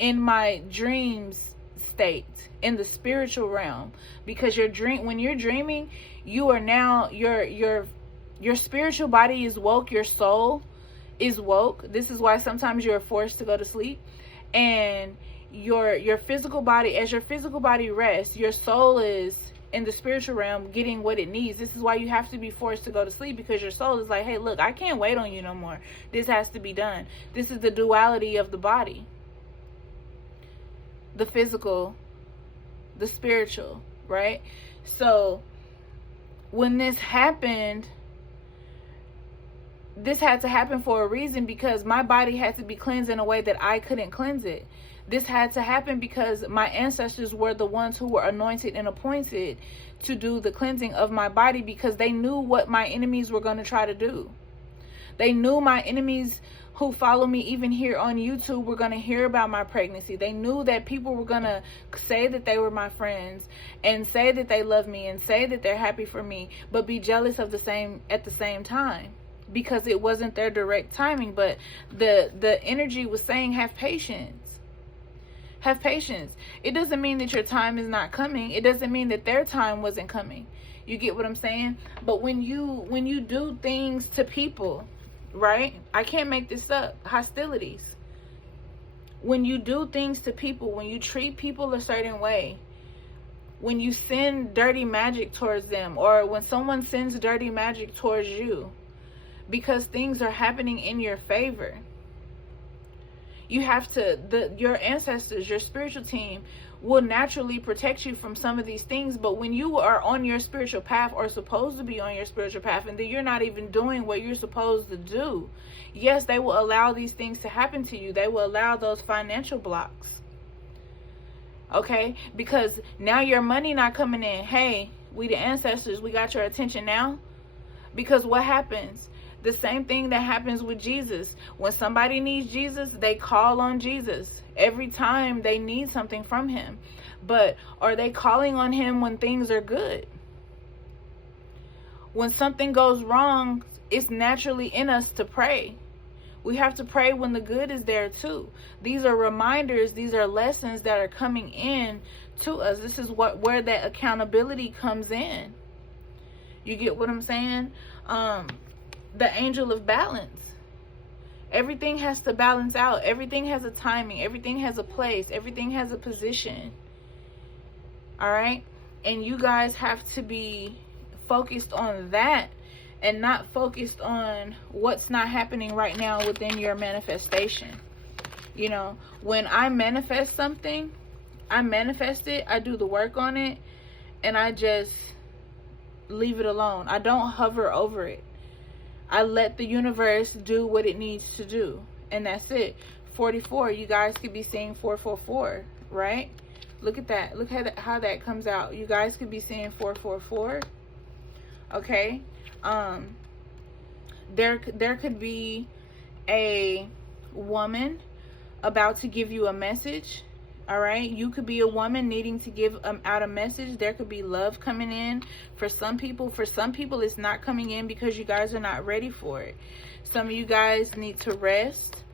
in my dreams state, in the spiritual realm. Because when you're dreaming, you are now your spiritual body is woke. Your soul is woke. This is why sometimes you're forced to go to sleep. And your physical body, as your physical body rests, your soul is in the spiritual realm getting what it needs. This is why you have to be forced to go to sleep, because your soul is like, hey, look, I can't wait on you no more. This has to be done. This is the duality of the body. The physical, the spiritual, right? So when this happened, this had to happen for a reason, because my body had to be cleansed in a way that I couldn't cleanse it. This had to happen because my ancestors were the ones who were anointed and appointed to do the cleansing of my body, because they knew what my enemies were going to try to do. They knew my enemies who follow me even here on YouTube were going to hear about my pregnancy. They knew that people were going to say that they were my friends and say that they love me and say that they're happy for me, but be jealous of at the same time. Because it wasn't their direct timing, but the energy was saying, have patience. Have patience. It doesn't mean that your time is not coming. It doesn't mean that their time wasn't coming. You get what I'm saying? But when you do things to people, right? I can't make this up. Hostilities. When you do things to people, when you treat people a certain way, when you send dirty magic towards them, or when someone sends dirty magic towards you, because things are happening in your favor. You have to, your ancestors, your spiritual team will naturally protect you from some of these things. But when you are on your spiritual path, or supposed to be on your spiritual path, and then you're not even doing what you're supposed to do, yes, they will allow these things to happen to you. They will allow those financial blocks. Okay? Because now your money not coming in. Hey, we the ancestors, we got your attention now. Because what happens? The same thing that happens with Jesus. When somebody needs Jesus, they call on Jesus every time they need something from him. But are they calling on him when things are good? When something goes wrong, it's naturally in us to pray. We have to pray when the good is there too. These are reminders, these are lessons that are coming in to us. This is where that accountability comes in. You get what I'm saying? The angel of balance. Everything has to balance out. Everything has a timing. Everything has a place. Everything has a position. All right? And you guys have to be focused on that, and not focused on what's not happening right now within your manifestation. You know, when I manifest something, I manifest it, I do the work on it, and I just leave it alone. I don't hover over it. I let the universe do what it needs to do, and that's it. 44, you guys could be seeing 444, right? Look at that. Look at how that comes out. You guys could be seeing 444. Okay? There could be a woman about to give you a message. All right, you could be a woman needing to give out a message. There could be love coming in for some people. For some people, it's not coming in because you guys are not ready for it. Some of you guys need to rest,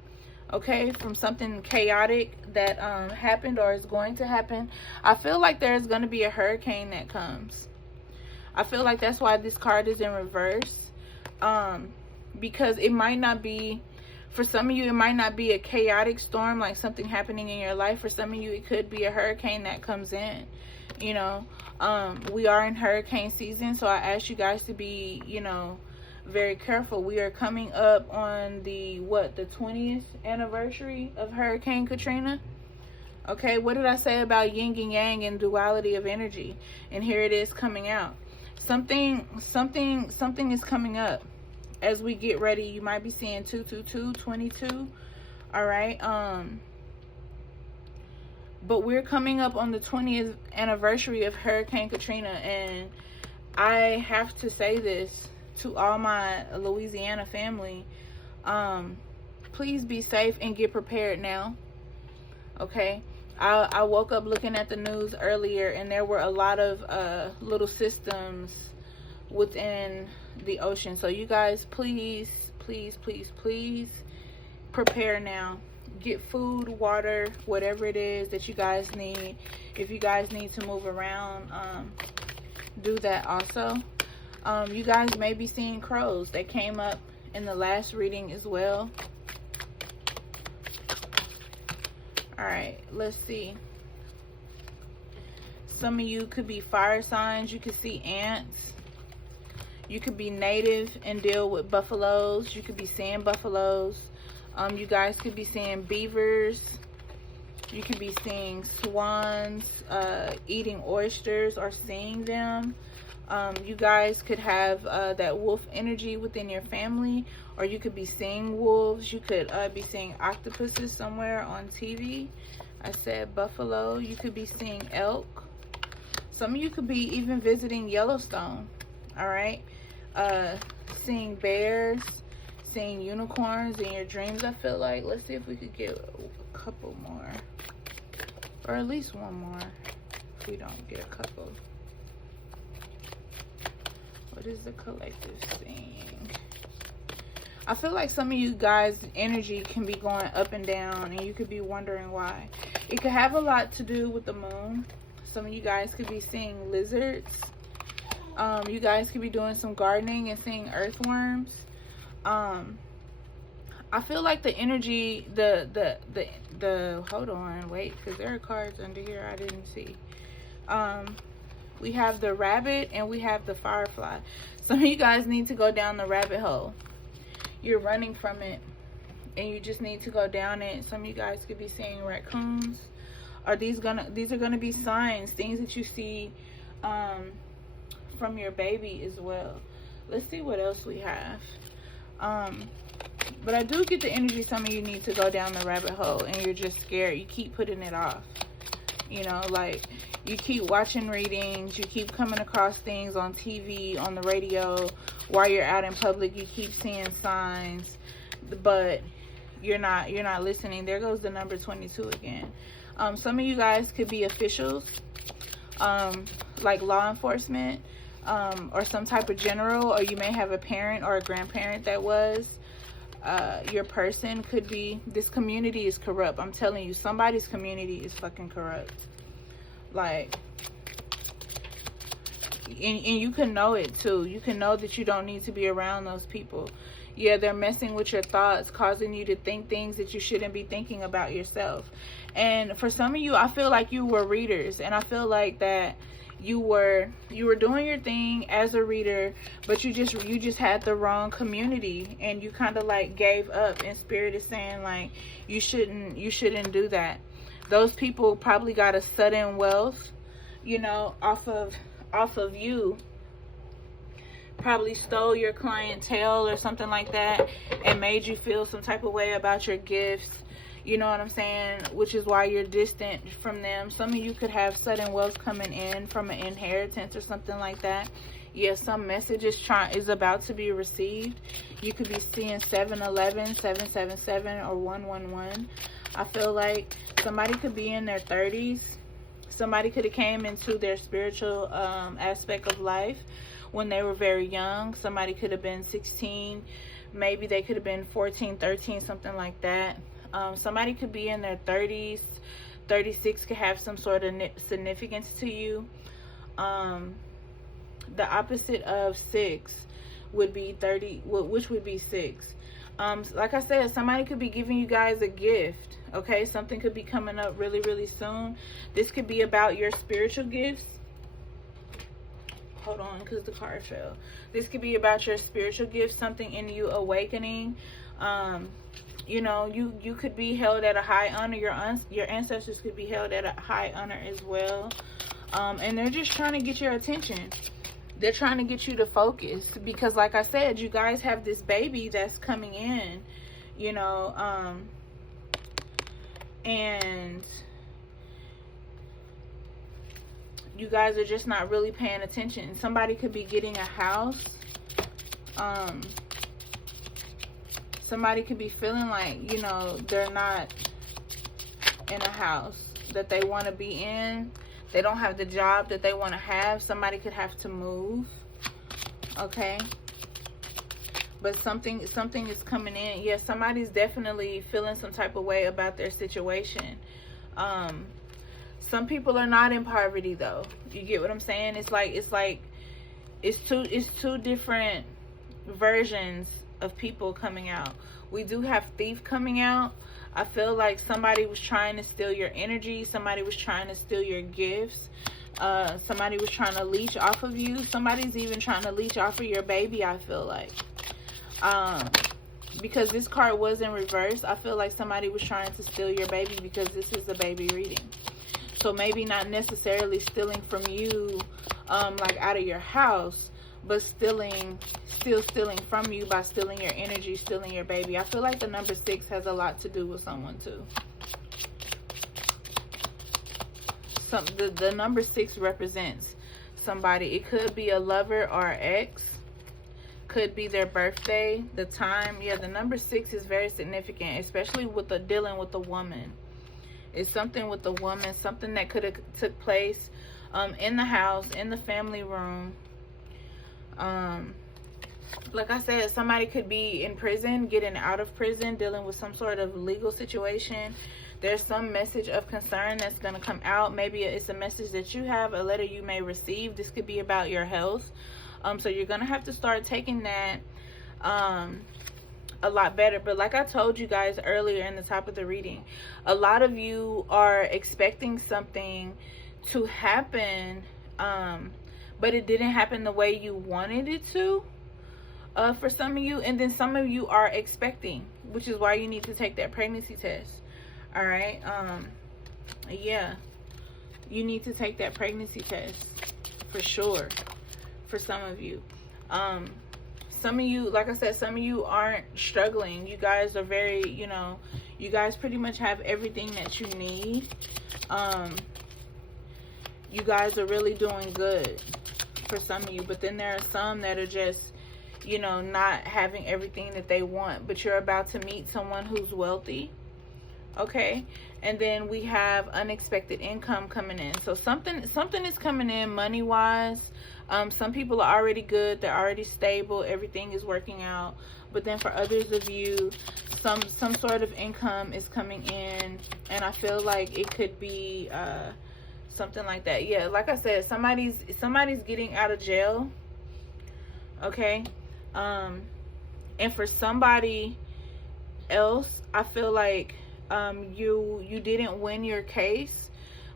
okay, from something chaotic that happened or is going to happen. I feel like there's going to be a hurricane that comes. I feel like that's why this card is in reverse, because it might not be, for some of you, it might not be a chaotic storm, like something happening in your life. For some of you, it could be a hurricane that comes in. You know, we are in hurricane season, so I ask you guys to be, you know, very careful. We are coming up on the 20th anniversary of Hurricane Katrina. Okay, what did I say about yin and yang and duality of energy? And here it is coming out. Something is coming up. As we get ready, you might be seeing 222, 22. All right. But we're coming up on the 20th anniversary of Hurricane Katrina, and I have to say this to all my Louisiana family. Please be safe and get prepared now. Okay. I woke up looking at the news earlier, and there were a lot of little systems within the ocean. So you guys, please prepare now. Get food, water, whatever it is that you guys need. If you guys need to move around, do that also. You guys may be seeing crows. They came up in the last reading as well. All right, let's see. Some of you could be fire signs. You could see ants. You could be native and deal with buffaloes. You could be seeing buffaloes. You guys could be seeing beavers. You could be seeing swans, eating oysters or seeing them. You guys could have that wolf energy within your family, or you could be seeing wolves. You could be seeing octopuses somewhere on TV. I said buffalo. You could be seeing elk. Some of you could be even visiting Yellowstone. All right. Seeing bears, seeing unicorns in your dreams, I feel like. Let's see if we could get a couple more, or at least one more if we don't get a couple. What is the collective seeing? I feel like some of you guys' energy can be going up and down, and you could be wondering why. It could have a lot to do with the moon. Some of you guys could be seeing lizards. You guys could be doing some gardening and seeing earthworms. I feel like the energy, hold on, wait, because there are cards under here I didn't see. We have the rabbit and we have the firefly. Some of you guys need to go down the rabbit hole. You're running from it and you just need to go down it. Some of you guys could be seeing raccoons. These are gonna be signs, things that you see from your baby as well. Let's see what else we have. But I do get the energy some of you need to go down the rabbit hole and you're just scared. You keep putting it off. You know, like you keep watching readings, you keep coming across things on TV, on the radio, while you're out in public, you keep seeing signs, but you're not listening. There goes the number 22 again. Some of you guys could be officials, like law enforcement, or some type of general, or you may have a parent or a grandparent that was. Your person could be, this community is corrupt. I'm telling you, somebody's community is fucking corrupt. Like, and you can know it too. You can know that you don't need to be around those people. Yeah, they're messing with your thoughts, causing you to think things that you shouldn't be thinking about yourself. And for some of you, I feel like you were readers, and I feel like that you were doing your thing as a reader, but you just had the wrong community, and you kind of like gave up, and spirit is saying like you shouldn't do that. Those people probably got a sudden wealth, you know, off of you. Probably stole your clientele or something like that and made you feel some type of way about your gifts. You know what I'm saying? Which is why you're distant from them. Some of you could have sudden wealth coming in from an inheritance or something like that. Yeah, some message is about to be received. You could be seeing 711, 777, or 111. I feel like somebody could be in their 30s. Somebody could have came into their spiritual aspect of life when they were very young. Somebody could have been 16. Maybe they could have been 14, 13, something like that. Somebody could be in their 30s. 36 could have some sort of significance to you. The opposite of 6 would be 30, which would be 6. Like I said, somebody could be giving you guys a gift. Okay, something could be coming up really, really soon. This could be about your spiritual gifts. Hold on, because the card fell. This could be about your spiritual gifts, something in you awakening. You know, you could be held at a high honor. Your ancestors could be held at a high honor as well. And they're just trying to get your attention. They're trying to get you to focus, because like I said, you guys have this baby that's coming in, you know, and you guys are just not really paying attention. Somebody could be getting a house. Somebody could be feeling like, you know, they're not in a house that they want to be in. They don't have the job that they want to have. Somebody could have to move. Okay. But something is coming in. Yeah, somebody's definitely feeling some type of way about their situation. Some people are not in poverty though. You get what I'm saying? It's two different versions of people coming out. We do have thief coming out. I feel like somebody was trying to steal your energy. Somebody was trying to steal your gifts. Somebody was trying to leech off of you. Somebody's even trying to leech off of your baby, I feel like. Because this card was in reverse, I feel like somebody was trying to steal your baby, because this is a baby reading. So maybe not necessarily stealing from you, like out of your house, but still stealing from you by stealing your energy, stealing your baby. I feel like the number 6 has a lot to do with someone too. The number 6 represents somebody. It could be a lover or an ex. Could be their birthday, the time. Yeah, the number 6 is very significant, especially with dealing with a woman. It's something with the woman, something that could have took place in the house, in the family room. Like I said, somebody could be in prison, getting out of prison, dealing with some sort of legal situation. There's some message of concern that's going to come out. Maybe it's a message that you have, a letter you may receive. This could be about your health. So you're going to have to start taking that a lot better. But like I told you guys earlier in the top of the reading, a lot of you are expecting something to happen but it didn't happen the way you wanted it to, for some of you. And then some of you are expecting, which is why you need to take that pregnancy test. All right. Yeah, you need to take that pregnancy test for sure, for some of you. Some of you, like I said, some of you aren't struggling. You guys are very, you know, you guys pretty much have everything that you need. You guys are really doing good for some of you. But then there are some that are just, you know, not having everything that they want. But you're about to meet someone who's wealthy. Okay. And then we have unexpected income coming in. So something is coming in money wise. Some people are already good, they're already stable, everything is working out. But then for others of you, some sort of income is coming in, and I feel like it could be something like that. Yeah, like I said, somebody's getting out of jail. Okay. And for somebody else, I feel like you didn't win your case,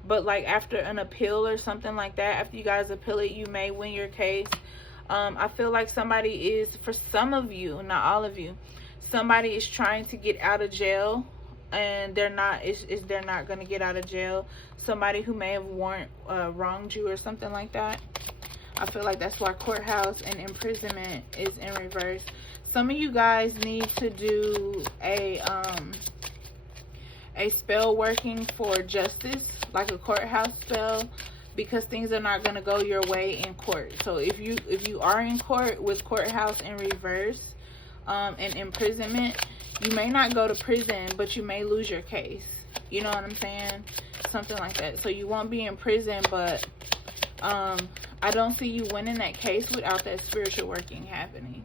but like after an appeal or something like that, after you guys appeal it, you may win your case. I feel like somebody is, for some of you, not all of you, somebody is trying to get out of jail, and they're not going to get out of jail. Somebody who may have wronged you or something like that. I feel like that's why courthouse and imprisonment is in reverse. Some of you guys need to do a spell working for justice, like a courthouse spell, because things are not going to go your way in court. So if you are in court with courthouse in reverse and imprisonment, you may not go to prison, but you may lose your case. You know what I'm saying? Something like that. So you won't be in prison, but I don't see you winning that case without that spiritual working happening.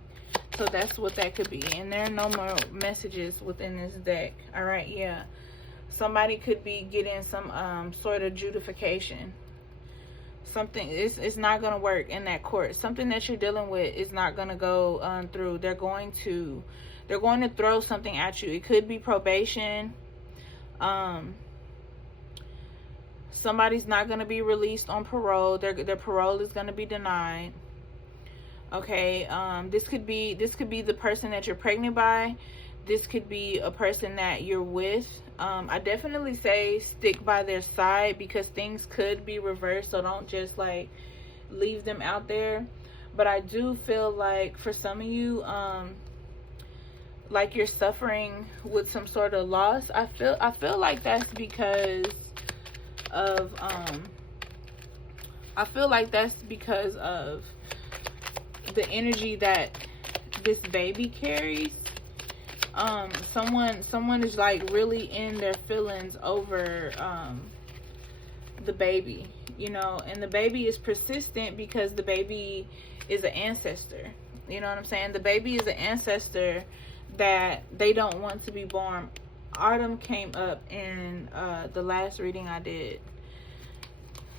So that's what that could be. And there are no more messages within this deck. All right, yeah. Somebody could be getting some sort of justification. Something, it's not going to work in that court. Something that you're dealing with is not going to go through. They're going to throw something at you. It could be probation. Somebody's not going to be released on parole. Their parole is going to be denied. Okay, this could be the person that you're pregnant by. This could be a person that you're with. I definitely say stick by their side, because things could be reversed. So don't just like leave them out there. But I do feel like for some of you, like you're suffering with some sort of loss. I feel like that's because of the energy that this baby carries. Someone is like really in their feelings over the baby, you know, and the baby is persistent because the baby is an ancestor. You know what I'm saying? The baby is an ancestor that they don't want to be born. Autumn came up in the last reading I did.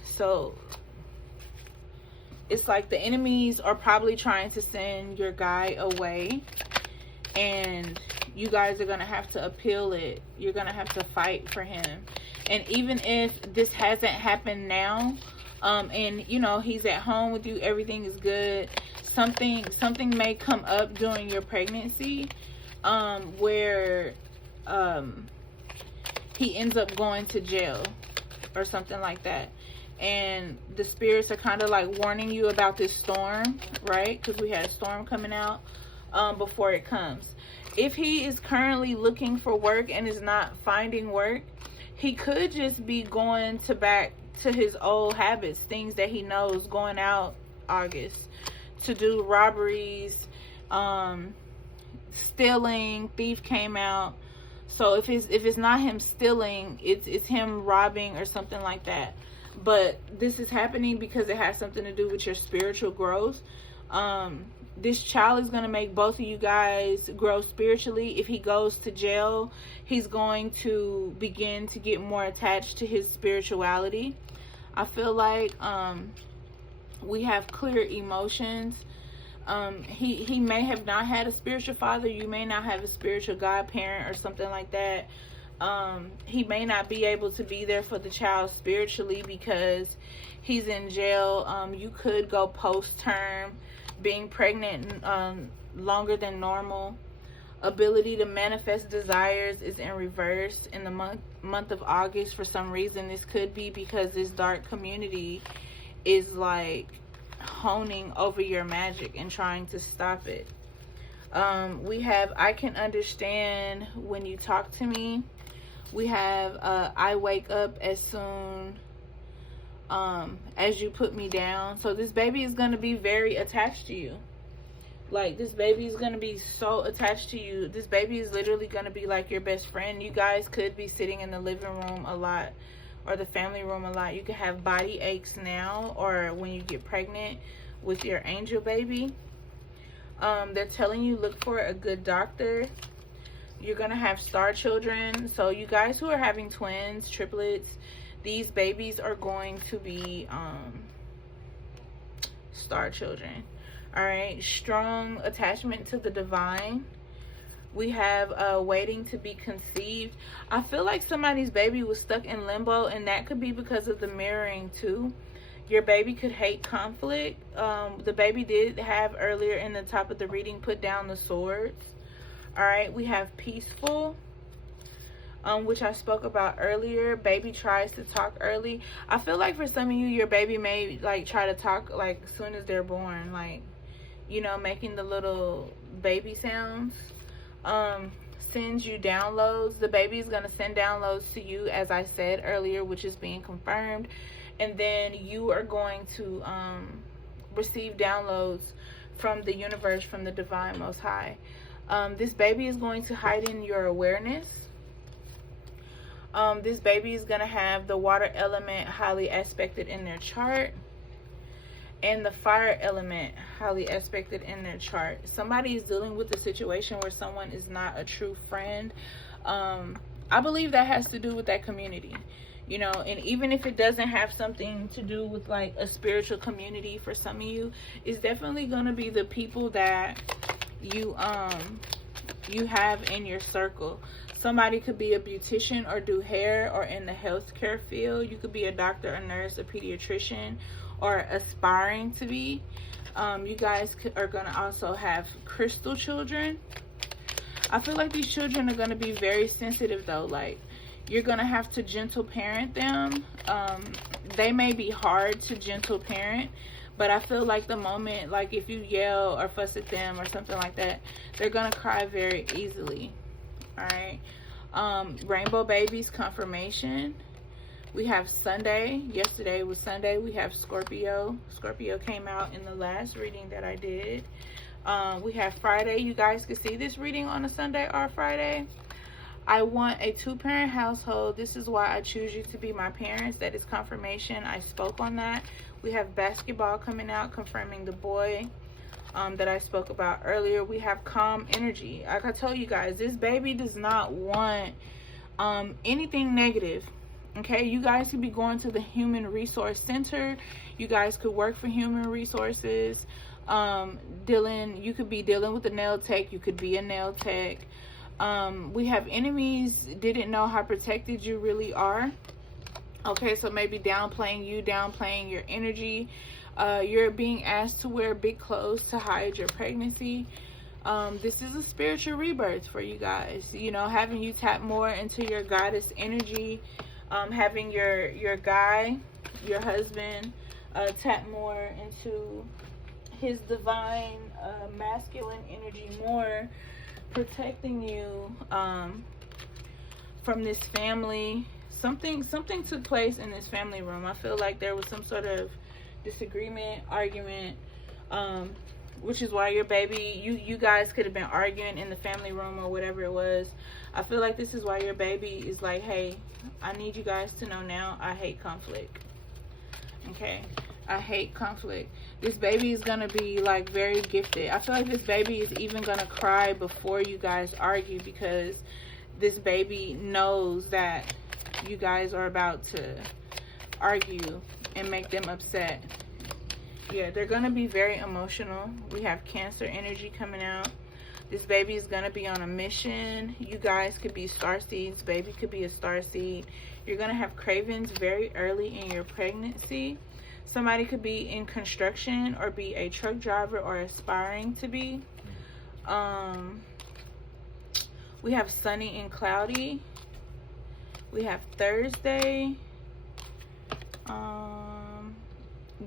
So it's like the enemies are probably trying to send your guy away, and you guys are going to have to appeal it. You're going to have to fight for him. And even if this hasn't happened now, and you know, he's at home with you, everything is good, something may come up during your pregnancy, where he ends up going to jail or something like that. And the spirits are kind of like warning you about this storm, right? Because we had a storm coming out before it comes. If he is currently looking for work and is not finding work, he could just be going back to his old habits, things that he knows, going out August to do robberies, stealing. Thief came out. So if it's not him stealing, it's him robbing or something like that. But this is happening because it has something to do with your spiritual growth. This child is going to make both of you guys grow spiritually. If he goes to jail, he's going to begin to get more attached to his spirituality. I feel like we have clear emotions. He may have not had a spiritual father. You may not have a spiritual godparent or something like that. He may not be able to be there for the child spiritually because he's in jail. You could go post-term, being pregnant longer than normal. Ability to manifest desires is in reverse in the month of August. For some reason, this could be because this dark community is like honing over your magic and trying to stop it. We have I can understand when you talk to me. We have I wake up as soon as you put me down. So this baby is going to be very attached to you. Like, this baby is going to be so attached to you. This baby is literally going to be like your best friend. You guys could be sitting in the living room a lot, or the family room a lot. You could have body aches now, or when you get pregnant with your angel baby. They're telling you look for a good doctor. You're going to have star children. So you guys who are having twins, triplets, these babies are going to be star children. All right, strong attachment to the divine. We have waiting to be conceived. I feel like somebody's baby was stuck in limbo, and that could be because of the mirroring too. Your baby could hate conflict. The baby did have earlier in the top of the reading, put down the swords. All right, we have peaceful, which I spoke about earlier. Baby tries to talk early. I feel like for some of you, your baby may like try to talk like as soon as they're born, like, you know, making the little baby sounds. Sends you downloads. The baby is going to send downloads to you, as I said earlier, which is being confirmed. And then you are going to receive downloads from the universe, from the divine most high. This baby is going to heighten your awareness. This baby is going to have the water element highly aspected in their chart, and the fire element highly aspected in their chart. Somebody is dealing with a situation where someone is not a true friend. I believe that has to do with that community, you know. And even if it doesn't have something to do with like a spiritual community, for some of you, it's definitely going to be the people that you have in your circle. Somebody could be a beautician or do hair, or in the healthcare field. You could be a doctor, a nurse, a pediatrician, or aspiring to be. You guys are going to also have crystal children. I feel like these children are going to be very sensitive though. Like, you're going to have to gentle parent them. They may be hard to gentle parent, but I feel like the moment, like if you yell or fuss at them or something like that, they're going to cry very easily. All right. Rainbow babies, confirmation. We have Sunday. Yesterday was Sunday. We have Scorpio. Scorpio came out in the last reading that I did. We have Friday. You guys can see this reading on a Sunday or Friday. I want a 2-parent household. This is why I choose you to be my parents. That is confirmation. I spoke on that. We have basketball coming out, confirming the boy that I spoke about earlier. We have calm energy. Like I told you guys, this baby does not want anything negative. Okay, you guys could be going to the Human Resource Center. You guys could work for Human Resources. You could be dealing with a nail tech. You could be a nail tech. We have enemies didn't know how protected you really are. Okay, so maybe downplaying you, downplaying your energy. You're being asked to wear big clothes to hide your pregnancy. This is a spiritual rebirth for you guys. You know, having you tap more into your goddess energy. Having your guy, your husband, tap more into his divine masculine energy more, protecting you from this family. Something took place in this family room. I feel like there was some sort of disagreement, argument, which is why your baby, you guys could have been arguing in the family room or whatever it was. I feel like this is why your baby is like, hey, I need you guys to know now, I hate conflict. Okay, I hate conflict. This baby is going to be like very gifted. I feel like this baby is even going to cry before you guys argue, because this baby knows that you guys are about to argue and make them upset. Yeah, they're going to be very emotional. We have Cancer energy coming out. This baby is going to be on a mission. You guys could be star seeds. Baby could be a star seed. You're going to have cravings very early in your pregnancy. Somebody could be in construction or be a truck driver or aspiring to be. We have sunny and cloudy. We have Thursday.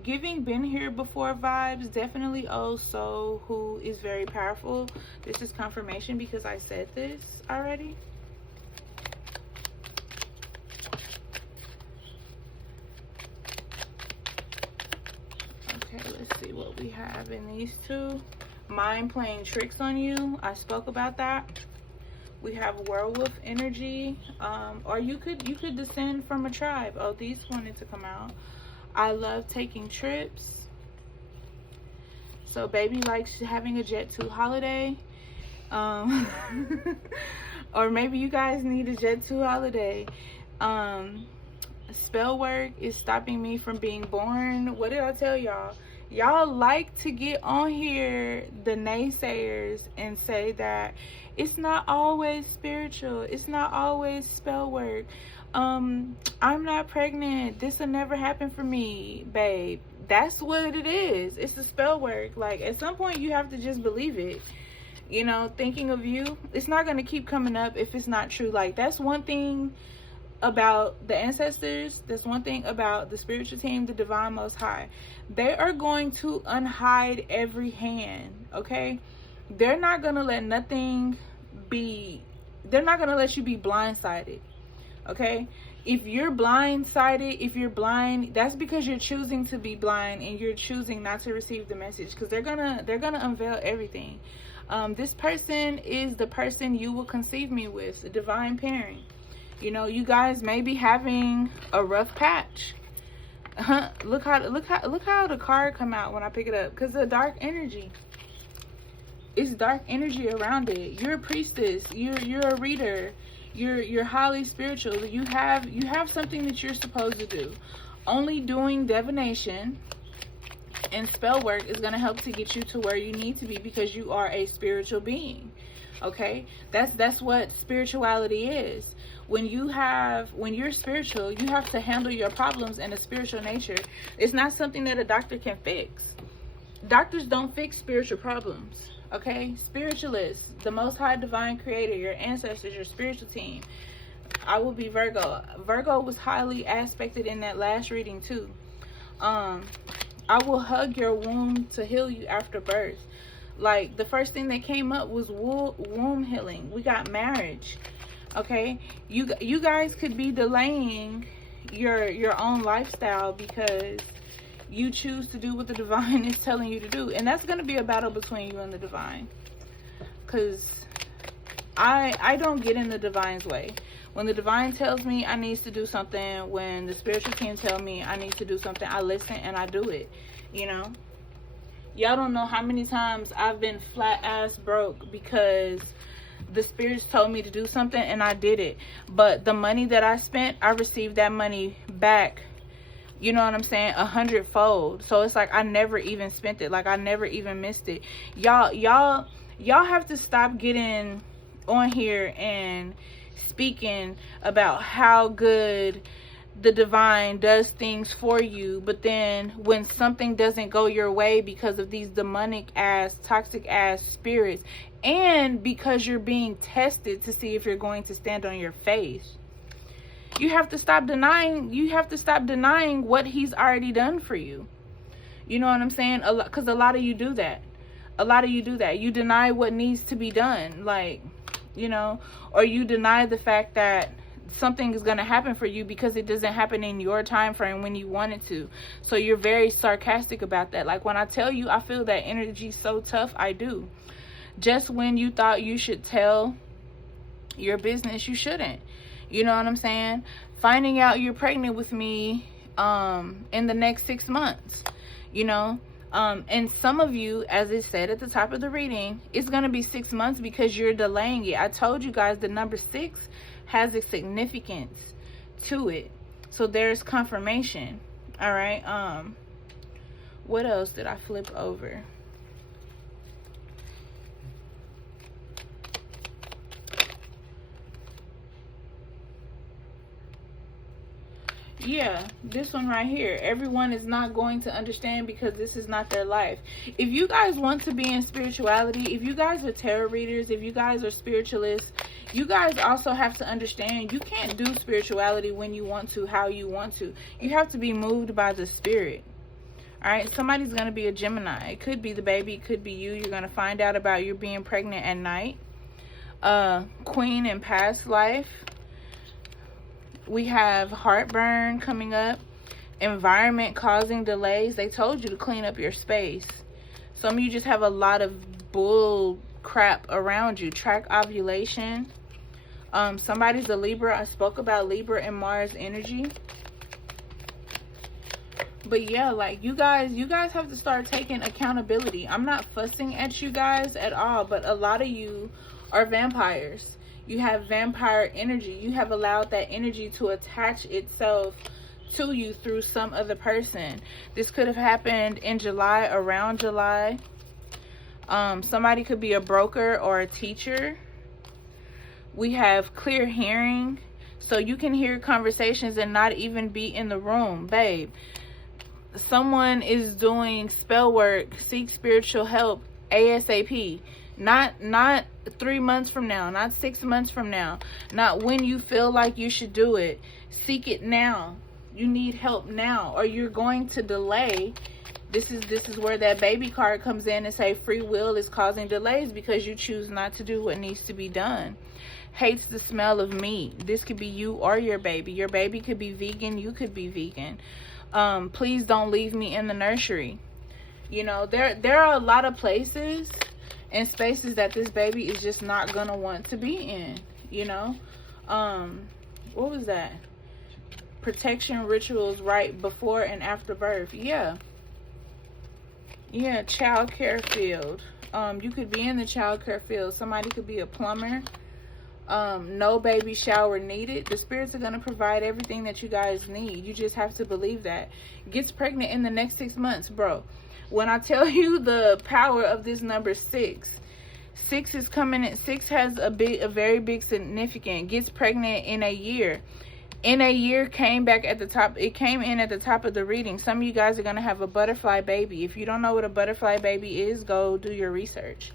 Giving been here before vibes. Definitely also who is very powerful. This is confirmation because I said this already. Okay, let's see what we have in these two. Mind playing tricks on you. I spoke about that. We have werewolf energy, or you could descend from a tribe. Oh, these wanted to come out. I love taking trips. So baby likes having a Jet 2 holiday. Or maybe you guys need a Jet 2 holiday. Spell work is stopping me from being born. What did I tell y'all? Y'all like to get on here, the naysayers, and say that it's not always spiritual. It's not always spell work. I'm not pregnant. This will never happen for me, babe. That's what it is. It's the spell work. Like, at some point, you have to just believe it. You know, thinking of you, it's not going to keep coming up if it's not true. Like, that's one thing about the ancestors. That's one thing about the spiritual team, the divine most high. They are going to unhide every hand, okay? They're not going to let nothing be, they're not going to let you be blindsided, okay? If you're blindsided, if you're blind, that's because you're choosing to be blind and you're choosing not to receive the message, because they're gonna unveil everything. This person is the person you will conceive me with, a divine pairing. You know, you guys may be having a rough patch. Look how the card come out when I pick it up, because the dark energy. It's dark energy around it. You're a priestess. You're a reader. You're highly spiritual. You have something that you're supposed to do. Only doing divination and spell work is going to help to get you to where you need to be, because you are a spiritual being. Okay? That's what spirituality is. When you're spiritual, you have to handle your problems in a spiritual nature. It's not something that a doctor can fix. Doctors don't fix spiritual problems. Okay? Spiritualists, the most high divine creator, your ancestors, your spiritual team. I will be Virgo. Virgo was highly aspected in that last reading too. I will hug your womb to heal you after birth. Like, the first thing that came up was womb healing. We got marriage. Okay, you guys could be delaying your own lifestyle because you choose to do what the divine is telling you to do, and that's going to be a battle between you and the divine, because I don't get in the divine's way. When the divine tells me I need to do something, when the spiritual team tell me I need to do something, I listen and I do it. You know, y'all don't know how many times I've been flat ass broke because the spirits told me to do something and I did it. But the money that I spent, I received that money back, you know what I'm saying, 100-fold. So it's like I never even spent it. Like, I never even missed it. Y'all have to stop getting on here and speaking about how good the divine does things for you, but then when something doesn't go your way because of these demonic ass, toxic ass spirits, and because you're being tested to see if you're going to stand on your face, you have to stop denying what he's already done for you. You know what I'm saying? Because a lot of you do that. You deny what needs to be done, like, you know, or you deny the fact that something is going to happen for you because it doesn't happen in your time frame when you want it to. So you're very sarcastic about that. Like, when I tell you I feel that energy so tough, I do. Just when you thought you should tell your business, you shouldn't. You know what I'm saying? Finding out you're pregnant with me in the next 6 months, you know. And some of you, as it said at the top of the reading, it's going to be 6 months because you're delaying it. I told you guys the number 6 has a significance to it. So there's confirmation. All right. What else did I flip over? Yeah, this one right here. Everyone is not going to understand because this is not their life. If you guys want to be in spirituality, if you guys are tarot readers, if you guys are spiritualists, you guys also have to understand you can't do spirituality when you want to, how you want to. You have to be moved by the spirit. Alright, somebody's going to be a Gemini. It could be the baby, it could be you. You're going to find out about you being pregnant at night. Queen in past life. We have heartburn coming up. Environment causing delays. They told you to clean up your space. Some of you just have a lot of bull crap around you. Track ovulation. Somebody's a Libra. I spoke about Libra and Mars energy. But yeah, like you guys have to start taking accountability. I'm not fussing at you guys at all, but a lot of you are vampires. You have vampire energy. You have allowed that energy to attach itself to you through some other person. This could have happened in July, around July. Somebody could be a broker or a teacher. We have clear hearing. So you can hear conversations and not even be in the room, babe. Someone is doing spell work, seek spiritual help ASAP. Not 3 months from now, not 6 months from now, not when you feel like you should do it. Seek it now. You need help now, or you're going to delay. This is where that baby card comes in and say free will is causing delays because you choose not to do what needs to be done. Hates the smell of meat. This could be you or your baby. Your baby could be vegan, you could be vegan. Please don't leave me in the nursery. You know, there are a lot of places and spaces that this baby is just not gonna want to be in, you know. What was that? Protection rituals right before and after birth. Yeah, child care field. You could be in the child care field. Somebody could be a plumber. No baby shower needed. The spirits are going to provide everything that you guys need. You just have to believe that. Gets pregnant in the next 6 months, bro. When I tell you the power of this number 6, 6 is coming in. 6 has a very big significance. Gets pregnant in a year. In a year came back at the top. It came in at the top of the reading. Some of you guys are going to have a butterfly baby. If you don't know what a butterfly baby is, go do your research.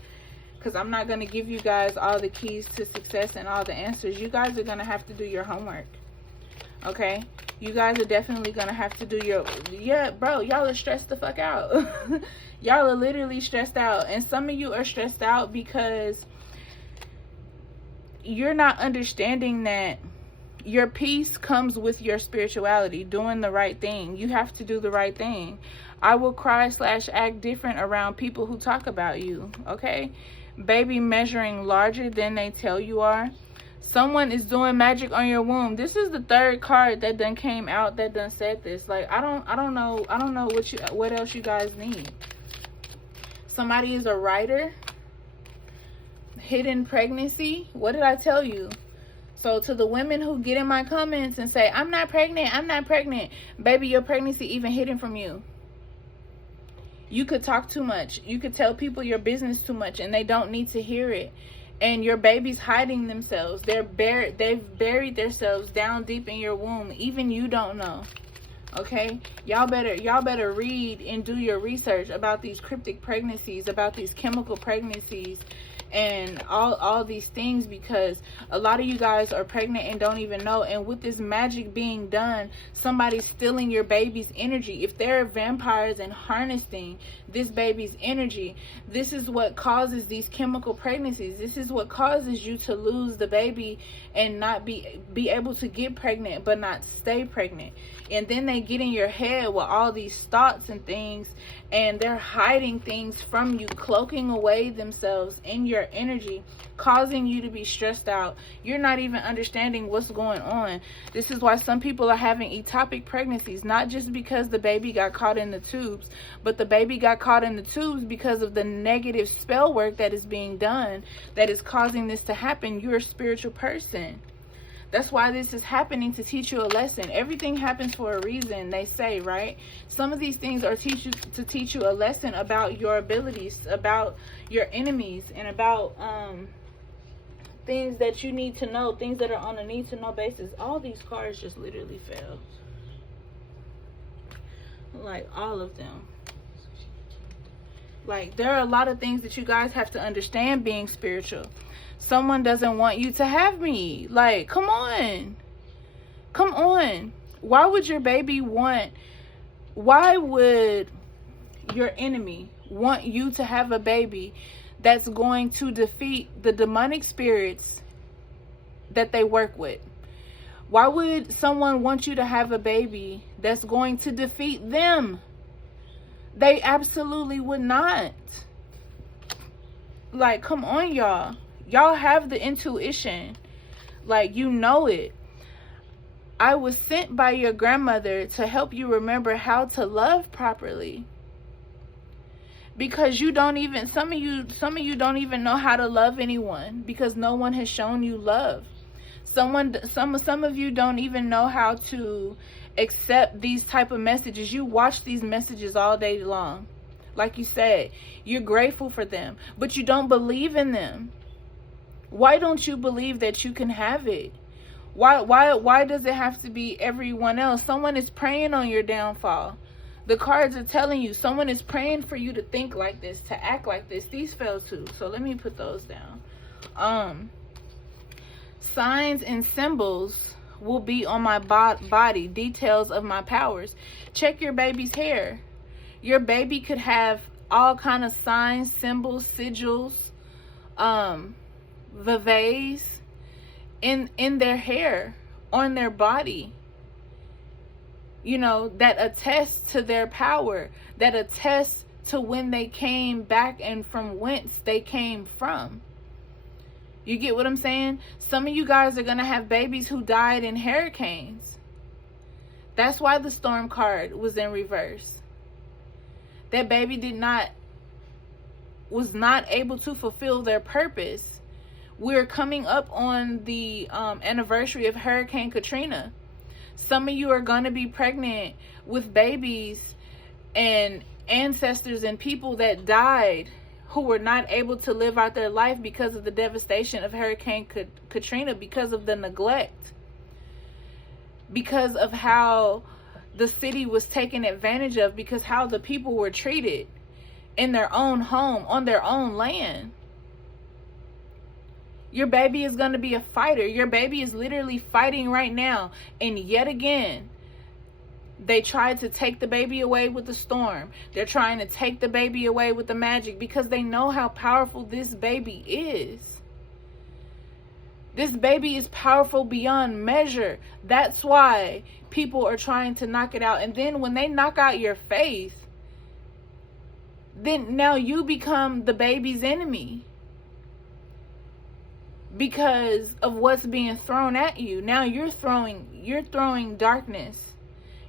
Because I'm not going to give you guys all the keys to success and all the answers. You guys are going to have to do your homework. Okay? You guys are definitely going to have to do your... Yeah, bro, y'all are stressed the fuck out. Y'all are literally stressed out. And some of you are stressed out because you're not understanding that your peace comes with your spirituality, doing the right thing. You have to do the right thing. I will cry / act different around people who talk about you. Okay? Baby measuring larger than they tell you are. Someone is doing magic on your womb. This is the third card that done came out that done said this. Like, I don't know what else you guys need. Somebody is a writer. Hidden pregnancy. What did I tell you? So to the women who get in my comments and say, I'm not pregnant, baby, your pregnancy even hidden from you. You could talk too much. You could tell people your business too much and they don't need to hear it. And your baby's hiding themselves. They've buried themselves down deep in your womb. Even you don't know. Okay? Y'all better read and do your research about these cryptic pregnancies, about these chemical pregnancies, and all these things, because a lot of you guys are pregnant and don't even know. And with this magic being done, somebody's stealing your baby's energy. If they're vampires and harnessing this baby's energy, this is what causes these chemical pregnancies. This is what causes you to lose the baby and not be able to get pregnant but not stay pregnant. And then they get in your head with all these thoughts and things, and they're hiding things from you, cloaking away themselves in your energy, causing you to be stressed out. You're not even understanding what's going on. This is why some people are having ectopic pregnancies, not just because the baby got caught in the tubes, but the baby got caught in the tubes because of the negative spell work that is being done that is causing this to happen. You're a spiritual person. That's why this is happening, to teach you a lesson. Everything happens for a reason, they say, right? Some of these things are to teach you a lesson about your abilities, about your enemies, and about things that you need to know, things that are on a need to know basis. All these cards just literally fell. Like, all of them. Like, there are a lot of things that you guys have to understand being spiritual. Someone doesn't want you to have me. Like, come on. Come on. Why would your baby want... Why would your enemy want you to have a baby that's going to defeat the demonic spirits that they work with? Why would someone want you to have a baby that's going to defeat them? They absolutely would not. Like, come on, y'all. Y'all have the intuition. Like, you know it. I was sent by your grandmother to help you remember how to love properly. Because you don't even, some of you don't even know how to love anyone, because no one has shown you love. Some of you don't even know how to accept these type of messages. You watch these messages all day long. Like you said, you're grateful for them, but you don't believe in them. Why don't you believe that you can have it? Why does it have to be everyone else? Someone is praying on your downfall. The cards are telling you someone is praying for you to think like this, to act like this. These fell too, so let me put those down. Signs and symbols will be on my body. Details of my powers. Check your baby's hair. Your baby could have all kind of signs, symbols, sigils, vivays in their hair, on their body. You know, that attests to their power, that attests to when they came back and from whence they came from. You get what I'm saying? Some of you guys are going to have babies who died in hurricanes. That's why the storm card was in reverse. That baby was not able to fulfill their purpose. We're coming up on the anniversary of Hurricane Katrina. Some of you are going to be pregnant with babies and ancestors and people that died, who were not able to live out their life because of the devastation of Hurricane Katrina, because of the neglect, because of how the city was taken advantage of, because how the people were treated in their own home, on their own land. Your baby is going to be a fighter. Your baby is literally fighting right now. And yet again, they tried to take the baby away with the storm. They're trying to take the baby away with the magic, because they know how powerful this baby is. This baby is powerful beyond measure. That's why people are trying to knock it out. And then when they knock out your faith, then now you become the baby's enemy, because of what's being thrown at you. Now you're throwing darkness,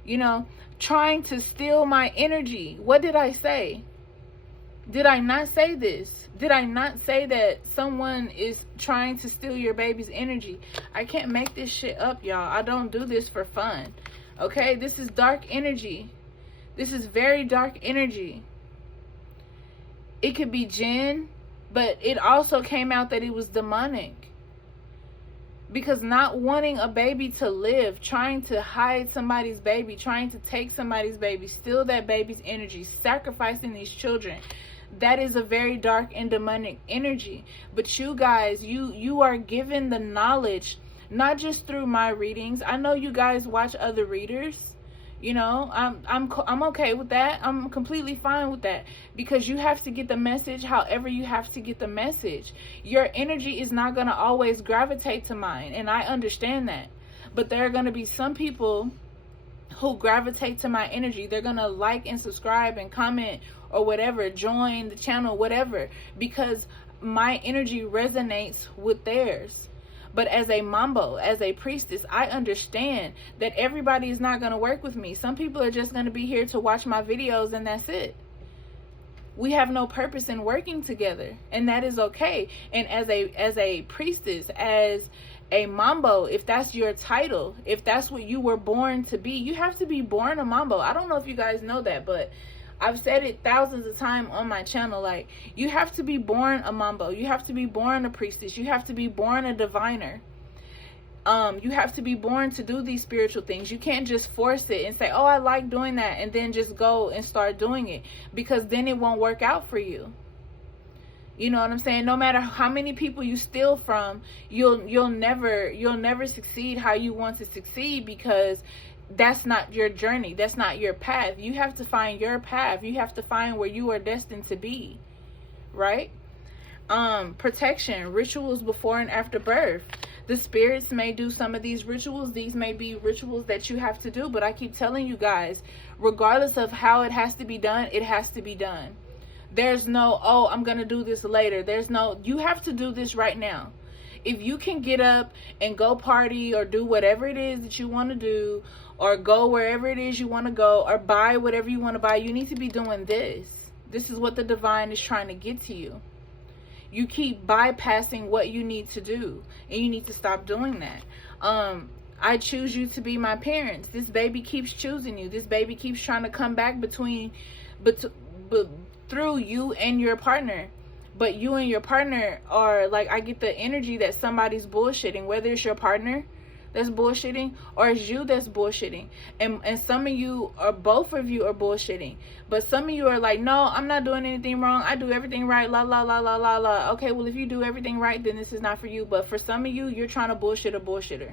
you know, trying to steal my energy. What did I say? Did I not say this? Did I not say that someone is trying to steal your baby's energy? I can't make this shit up, y'all. I don't do this for fun. Okay? This is dark energy. This is very dark energy. It could be jinn, but it also came out that it was demonic. Because not wanting a baby to live, trying to hide somebody's baby, trying to take somebody's baby, steal that baby's energy, sacrificing these children, that is a very dark and demonic energy. But you guys, you are given the knowledge, not just through my readings. I know you guys watch other readers. You know, I'm okay with that. I'm completely fine with that, because you have to get the message however you have to get the message. Your energy is not going to always gravitate to mine, and I understand that. But there are going to be some people who gravitate to my energy. They're going to like and subscribe and comment or whatever, join the channel, whatever, because my energy resonates with theirs. But as a mambo, as a priestess, I understand that everybody is not going to work with me. Some people are just going to be here to watch my videos, and that's it. We have no purpose in working together, and that is okay. And as a priestess, as a mambo, if that's your title, if that's what you were born to be, you have to be born a mambo. I don't know if you guys know that, but I've said it thousands of times on my channel. Like, you have to be born a mambo. You have to be born a priestess. You have to be born a diviner. You have to be born to do these spiritual things. You can't just force it and say, oh, I like doing that, and then just go and start doing it, because then it won't work out for you. You know what I'm saying? No matter how many people you steal from, you'll never succeed how you want to succeed, because that's not your journey. That's not your path. You have to find your path. You have to find where you are destined to be, right? Protection, rituals before and after birth. The spirits may do some of these rituals. These may be rituals that you have to do, but I keep telling you guys, regardless of how it has to be done, it has to be done. There's no, oh, I'm going to do this later. There's no, you have to do this right now. If you can get up and go party or do whatever it is that you want to do, or go wherever it is you want to go, or buy whatever you want to buy, you need to be doing this. This is what the divine is trying to get to you. You keep bypassing what you need to do, and you need to stop doing that. I choose you to be my parents. This baby keeps choosing you. This baby keeps trying to come back through you and your partner. But you and your partner are like, I get the energy that somebody's bullshitting, whether it's your partner that's bullshitting or it's you that's bullshitting. And some of you, or both of you, are bullshitting. But some of you are like, no, I'm not doing anything wrong. I do everything right. La, la, la, la, la, la. Okay, well, if you do everything right, then this is not for you. But for some of you, you're trying to bullshit a bullshitter.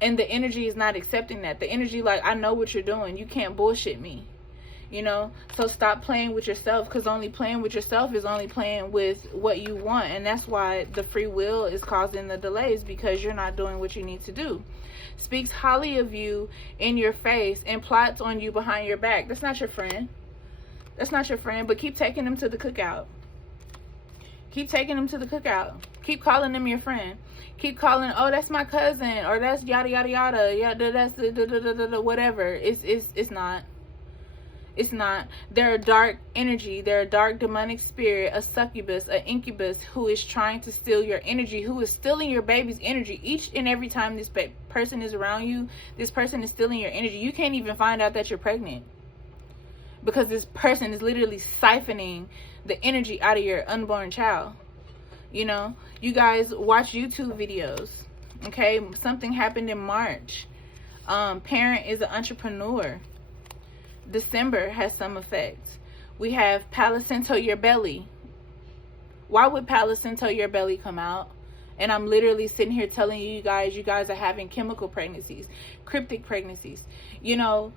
And the energy is not accepting that. The energy like, I know what you're doing. You can't bullshit me. You know, so stop playing with yourself, because only playing with yourself is only playing with what you want. And that's why the free will is causing the delays, because you're not doing what you need to do. Speaks highly of you in your face and plots on you behind your back. That's not your friend. That's not your friend, but keep taking them to the cookout. Keep taking them to the cookout. Keep calling them your friend. Keep calling, oh, that's my cousin, or that's yada, yada, yada. Yeah, that's whatever. It's not. It's not. They're a dark energy. They're a dark demonic spirit, a succubus, an incubus, who is trying to steal your energy, who is stealing your baby's energy. Each and every time this person is around you, this person is stealing your energy. You can't even find out that you're pregnant, because this person is literally siphoning the energy out of your unborn child. You know, you guys watch YouTube videos. Okay, something happened in March. Parent is an entrepreneur. December has some effects. We have placenta your belly. Why would placenta your belly come out? And I'm literally sitting here telling you guys are having chemical pregnancies, cryptic pregnancies. You know,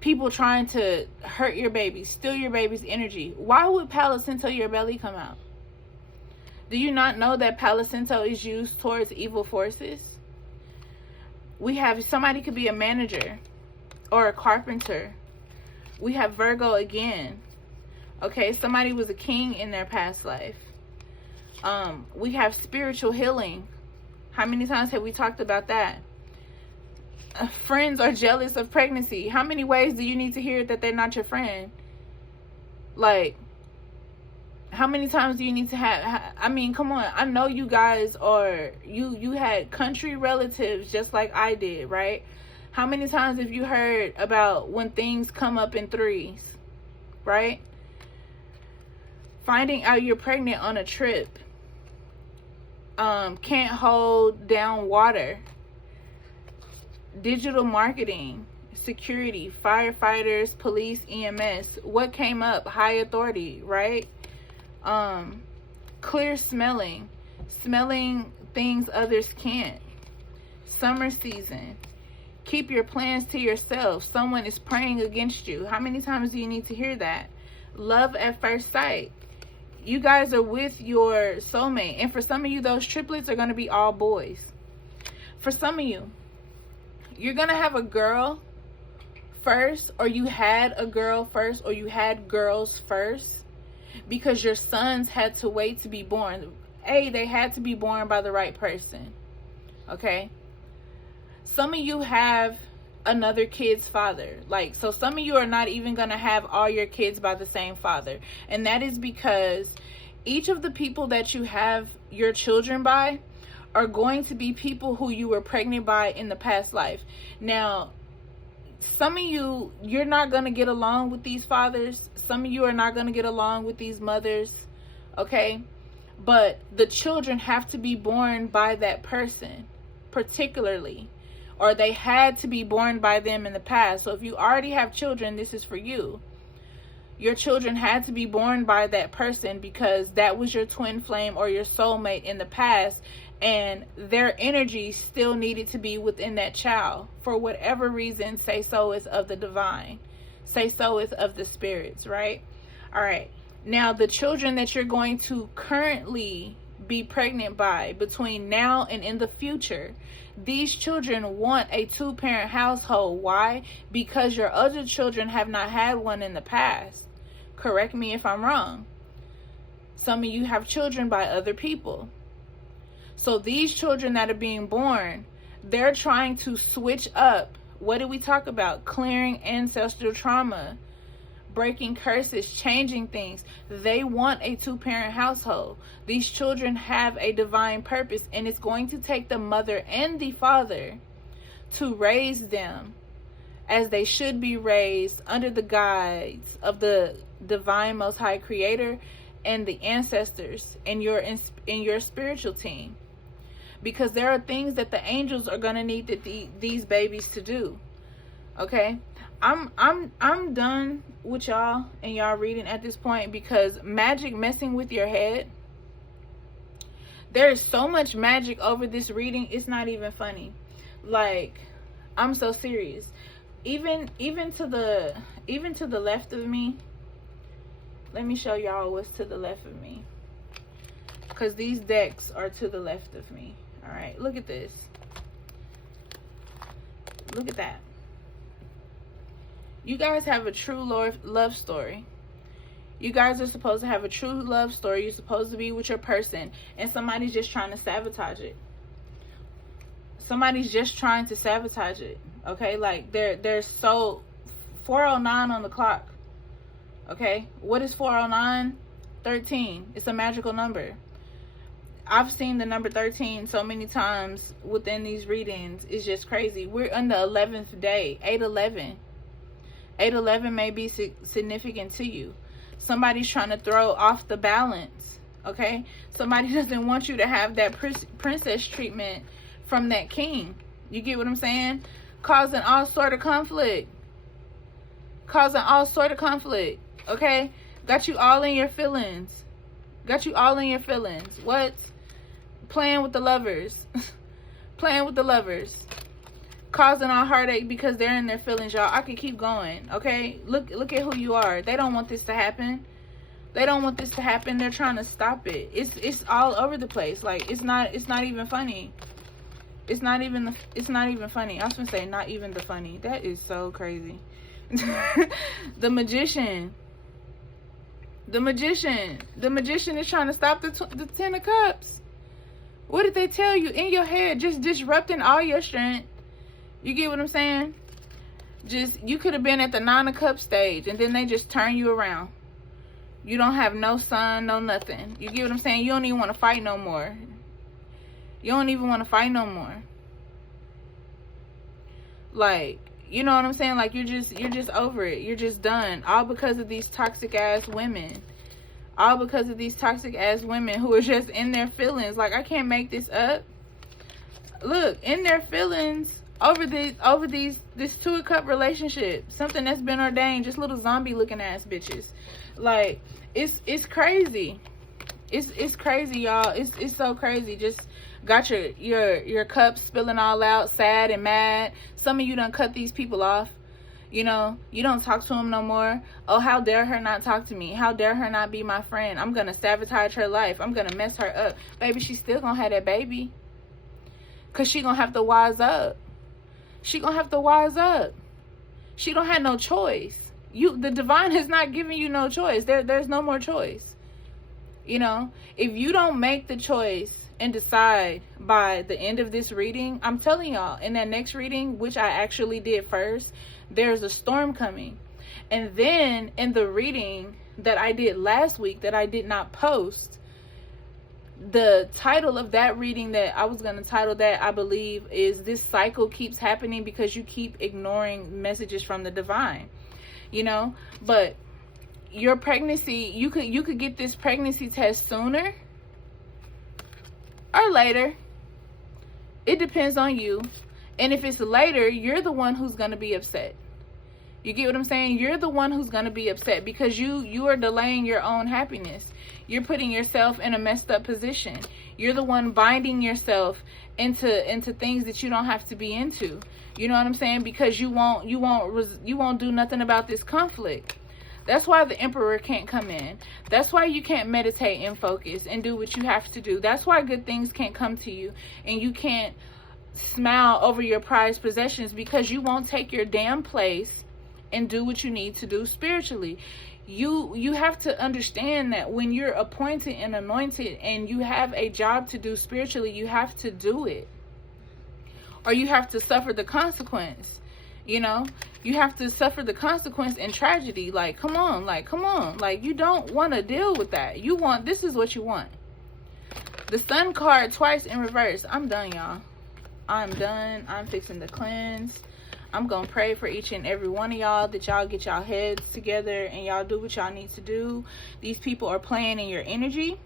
people trying to hurt your baby, steal your baby's energy. Why would placenta your belly come out? Do you not know that placenta is used towards evil forces? We have, somebody could be a manager or a carpenter. We have Virgo again. Okay, somebody was a king in their past life. We have spiritual healing. How many times have we talked about that? Friends are jealous of pregnancy. How many ways do you need to hear that they're not your friend? Like, how many times do you need to have, I mean, come on. I know you guys are, you had country relatives just like I did, right? How many times have you heard about when things come up in threes, right? Finding out you're pregnant on a trip. Can't hold down water. Digital marketing, security, firefighters, police, EMS. What came up? High authority, right? Clear smelling. Smelling things others can't. Summer season. Keep your plans to yourself. Someone is praying against you. How many times do you need to hear that? Love at first sight. You guys are with your soulmate. And for some of you, those triplets are going to be all boys. For some of you, you're going to have a girl first, or you had a girl first, or you had girls first, because your sons had to wait to be born. They had to be born by the right person. Okay? Some of you have another kid's father. Like, so some of you are not even going to have all your kids by the same father. And that is because each of the people that you have your children by are going to be people who you were pregnant by in the past life. Now, some of you, you're not going to get along with these fathers. Some of you are not going to get along with these mothers. Okay? but the children have to be born by that person particularly, or they had to be born by them in the past. So if you already have children, this is for you. Your children had to be born by that person because that was your twin flame or your soulmate in the past, and their energy still needed to be within that child for whatever reason. Say so is of the divine, say so is of the spirits, right? All right, now the children that you're going to currently be pregnant by between now and in the future, these children want a two-parent household. Why? Because your other children have not had one in the past. Correct me if I'm wrong. Some of you have children by other people. So these children that are being born, they're trying to switch up. What did we talk about? Clearing ancestral trauma, breaking curses, changing things. They want a two-parent household. These children have a divine purpose, and it's going to take the mother and the father to raise them as they should be raised, under the guides of the divine most high creator and the ancestors in your spiritual team. Because there are things that the angels are going to need these babies to do. Okay? I'm done with y'all and y'all reading at this point, because magic messing with your head. There is so much magic over this reading, it's not even funny. Like, I'm so serious. Even to the left of me. Let me show y'all what's to the left of me, because these decks are to the left of me. All right, look at this. Look at that. You guys have a true love story. You guys are supposed to have a true love story. You're supposed to be with your person, and somebody's just trying to sabotage it. Somebody's just trying to sabotage it. Okay, like they're so 4:09 on the clock. Okay, what is 4:09? 13. It's a magical number. I've seen the number 13 so many times within these readings. It's just crazy. We're on the 11th day. 8/11. 8/11 may be significant to you. Somebody's trying to throw off the balance. Okay, somebody doesn't want you to have that princess treatment from that king. You get what I'm saying? Causing all sort of conflict. Causing all sort of conflict. Okay, got you all in your feelings. Got you all in your feelings. What? Playing with the lovers. Playing with the lovers. Causing all heartache because they're in their feelings, y'all. I could keep going. Okay, look at who you are. They don't want this to happen. They don't want this to happen. They're trying to stop it. It's all over the place. Like, it's not even funny. It's not even funny. I was gonna say not even the funny. That is so crazy. The magician. The magician is trying to stop the 10 of cups. What did they tell you? In your head, just disrupting all your strength. You get what I'm saying? Just, you could have been at the 9 of cups stage, and then they just turn you around. You don't have no sun, no nothing. You get what I'm saying? You don't even want to fight no more. You don't even want to fight no more. Like, you know what I'm saying? Like, you're just over it. You're just done. All because of these toxic ass women. All because of these toxic ass women who are just in their feelings. Like, I can't make this up. Look, in their feelings over this 2 of cup relationship. Something that's been ordained. Just little zombie looking ass bitches. Like, it's crazy. It's crazy, y'all. It's so crazy. Just got your cups spilling all out, sad and mad. Some of you done cut these people off. You know, you don't talk to them no more. Oh, how dare her not talk to me? How dare her not be my friend? I'm gonna sabotage her life. I'm gonna mess her up. Baby, she's still gonna have that baby. Cause she gonna have to wise up. She gonna have to wise up. She don't have no choice. The divine has not given you no choice. There's no more choice. You know, if you don't make the choice and decide by the end of this reading, I'm telling y'all, in that next reading, which I actually did first, there's a storm coming. And then in the reading that I did last week that I did not post, the title of that reading that I was going to title that, I believe, is This Cycle Keeps Happening Because You Keep Ignoring Messages from the Divine. You know, but your pregnancy, you could get this pregnancy test sooner. or later. It depends on you. And if it's later, you're the one who's going to be upset. You get what I'm saying? You're the one who's going to be upset because you are delaying your own happiness. You're putting yourself in a messed up position. You're the one binding yourself into things that you don't have to be into. You know what I'm saying? Because you won't do nothing about this conflict. That's why the Emperor can't come in. That's why you can't meditate and focus and do what you have to do. That's why good things can't come to you, and you can't smile over your prized possessions, because you won't take your damn place and do what you need to do spiritually. You have to understand that when you're appointed and anointed and you have a job to do spiritually, you have to do it, or you have to suffer the consequence. You know, you have to suffer the consequence and tragedy. Like, come on, like you don't want to deal with that. This is what you want. The Sun card twice in reverse. I'm done, y'all. I'm done. I'm fixing to cleanse. I'm going to pray for each and every one of y'all, that y'all get y'all heads together and y'all do what y'all need to do. These people are playing in your energy.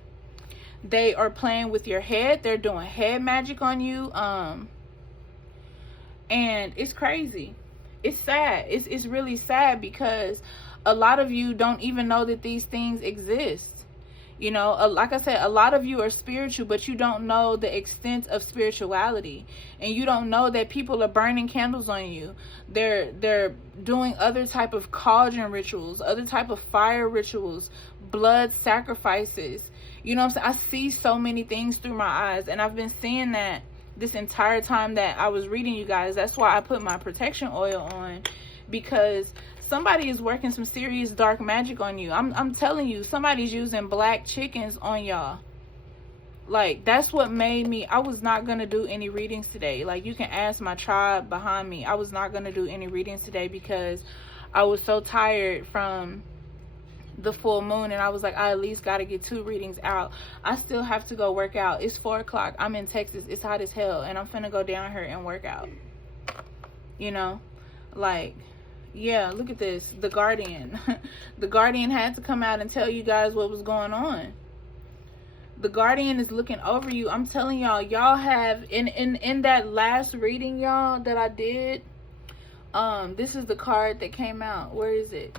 They are playing with your head. They're doing head magic on you. And it's crazy. It's sad. It's really sad, because a lot of you don't even know that these things exist. You know, like I said, a lot of you are spiritual, but you don't know the extent of spirituality, and you don't know that people are burning candles on you. They're doing other type of cauldron rituals, other type of fire rituals, blood sacrifices. You know what I'm saying? I see so many things through my eyes, and I've been seeing that this entire time that I was reading, you guys. That's why I put my protection oil on, because somebody is working some serious dark magic on you. I'm telling you, somebody's using black chickens on y'all. Like, that's what made me, I was not going to do any readings today. Like, you can ask my tribe behind me. I was not going to do any readings today because I was so tired from the full moon, and I was like, I at least got to get 2 readings out. I still have to go work out. It's 4 o'clock. I'm in Texas. It's hot as hell, and I'm finna go down here and work out. You know, like, yeah, look at this. The Guardian. The Guardian had to come out and tell you guys what was going on. The Guardian is looking over you. I'm telling y'all, y'all have in that last reading, y'all, that I did, this is the card that came out. Where is it?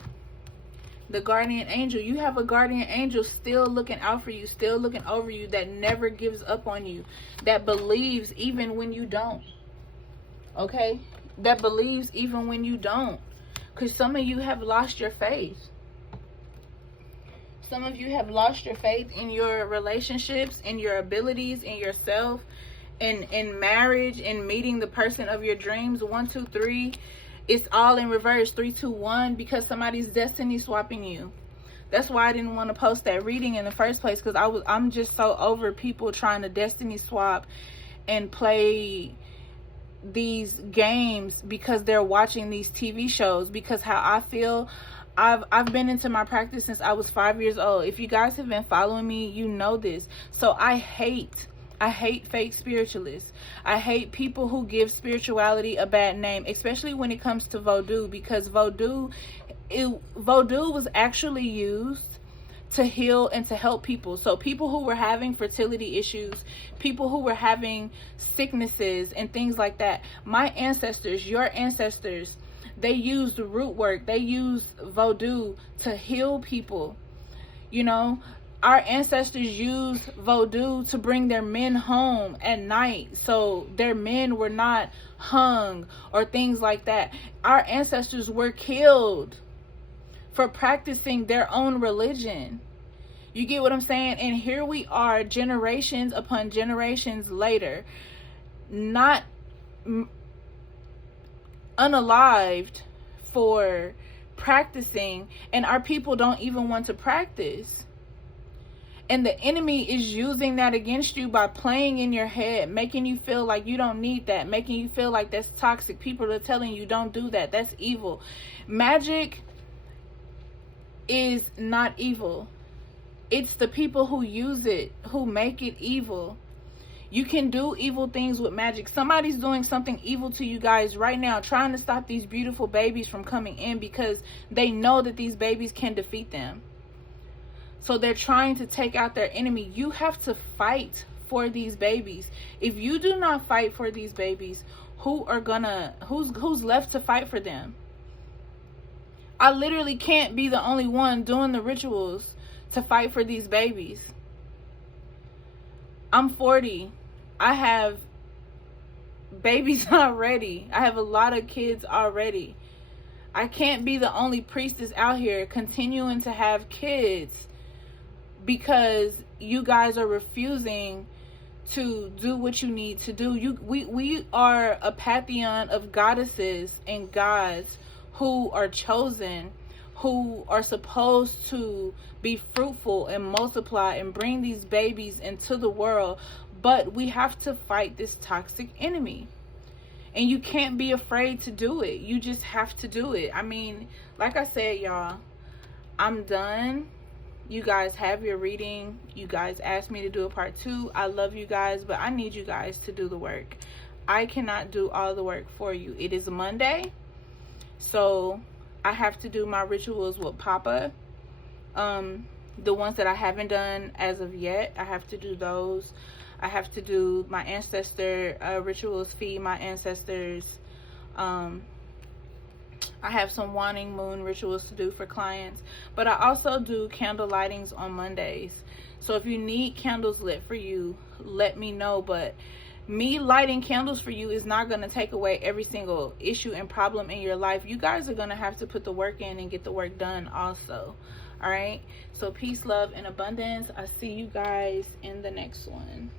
The Guardian Angel. You have a Guardian Angel still looking out for you, still looking over you, that never gives up on you, that believes even when you don't. Okay? That believes even when you don't. Because some of you have lost your faith. Some of you have lost your faith in your relationships, in your abilities, in yourself, in marriage, in meeting the person of your dreams. 1, 2, 3. It's all in reverse. 3, 2, 1. Because somebody's destiny swapping you. That's why I didn't want to post that reading in the first place. Because I'm just so over people trying to destiny swap and play these games because they're watching these TV shows. Because how I feel, I've been into my practice since I was 5 years old. If you guys have been following me, you know this. So I hate fake spiritualists. I hate people who give spirituality a bad name, especially when it comes to voodoo, because voodoo was actually used to heal and to help people. So people who were having fertility issues, people who were having sicknesses and things like that, my ancestors, your ancestors, they used root work. They used voodoo to heal people. You know, our ancestors used voodoo to bring their men home at night, so their men were not hung or things like that. Our ancestors were killed for practicing their own religion. You get what I'm saying? And here we are, generations upon generations later, not unalived for practicing, and our people don't even want to practice. And the enemy is using that against you by playing in your head, making you feel like you don't need that, making you feel like that's toxic. People are telling you don't do that. That's evil. Magic is not evil. It's the people who use it who make it evil. You can do evil things with magic. Somebody's doing something evil to you guys right now, trying to stop these beautiful babies from coming in because they know that these babies can defeat them. So they're trying to take out their enemy. You have to fight for these babies. If you do not fight for these babies, who's left to fight for them? I literally can't be the only one doing the rituals to fight for these babies. I'm 40. I have babies already. I have a lot of kids already. I can't be the only priestess out here continuing to have kids because you guys are refusing to do what you need to do. We are a pantheon of goddesses and gods who are chosen, who are supposed to be fruitful and multiply and bring these babies into the world. But we have to fight this toxic enemy. And you can't be afraid to do it. You just have to do it. I mean, like I said, y'all, I'm done. You guys have your reading. You guys asked me to do a part 2. I love you guys, but I need you guys to do the work. I cannot do all the work for you. It is Monday, so I have to do my rituals with Papa. The ones that I haven't done as of yet, I have to do those. I have to do my ancestor rituals, feed my ancestors. I have some waning moon rituals to do for clients, but I also do candle lightings on Mondays. So if you need candles lit for you, let me know. But me lighting candles for you is not going to take away every single issue and problem in your life. You guys are going to have to put the work in and get the work done also. All right, so peace, love, and abundance. I see you guys in the next one.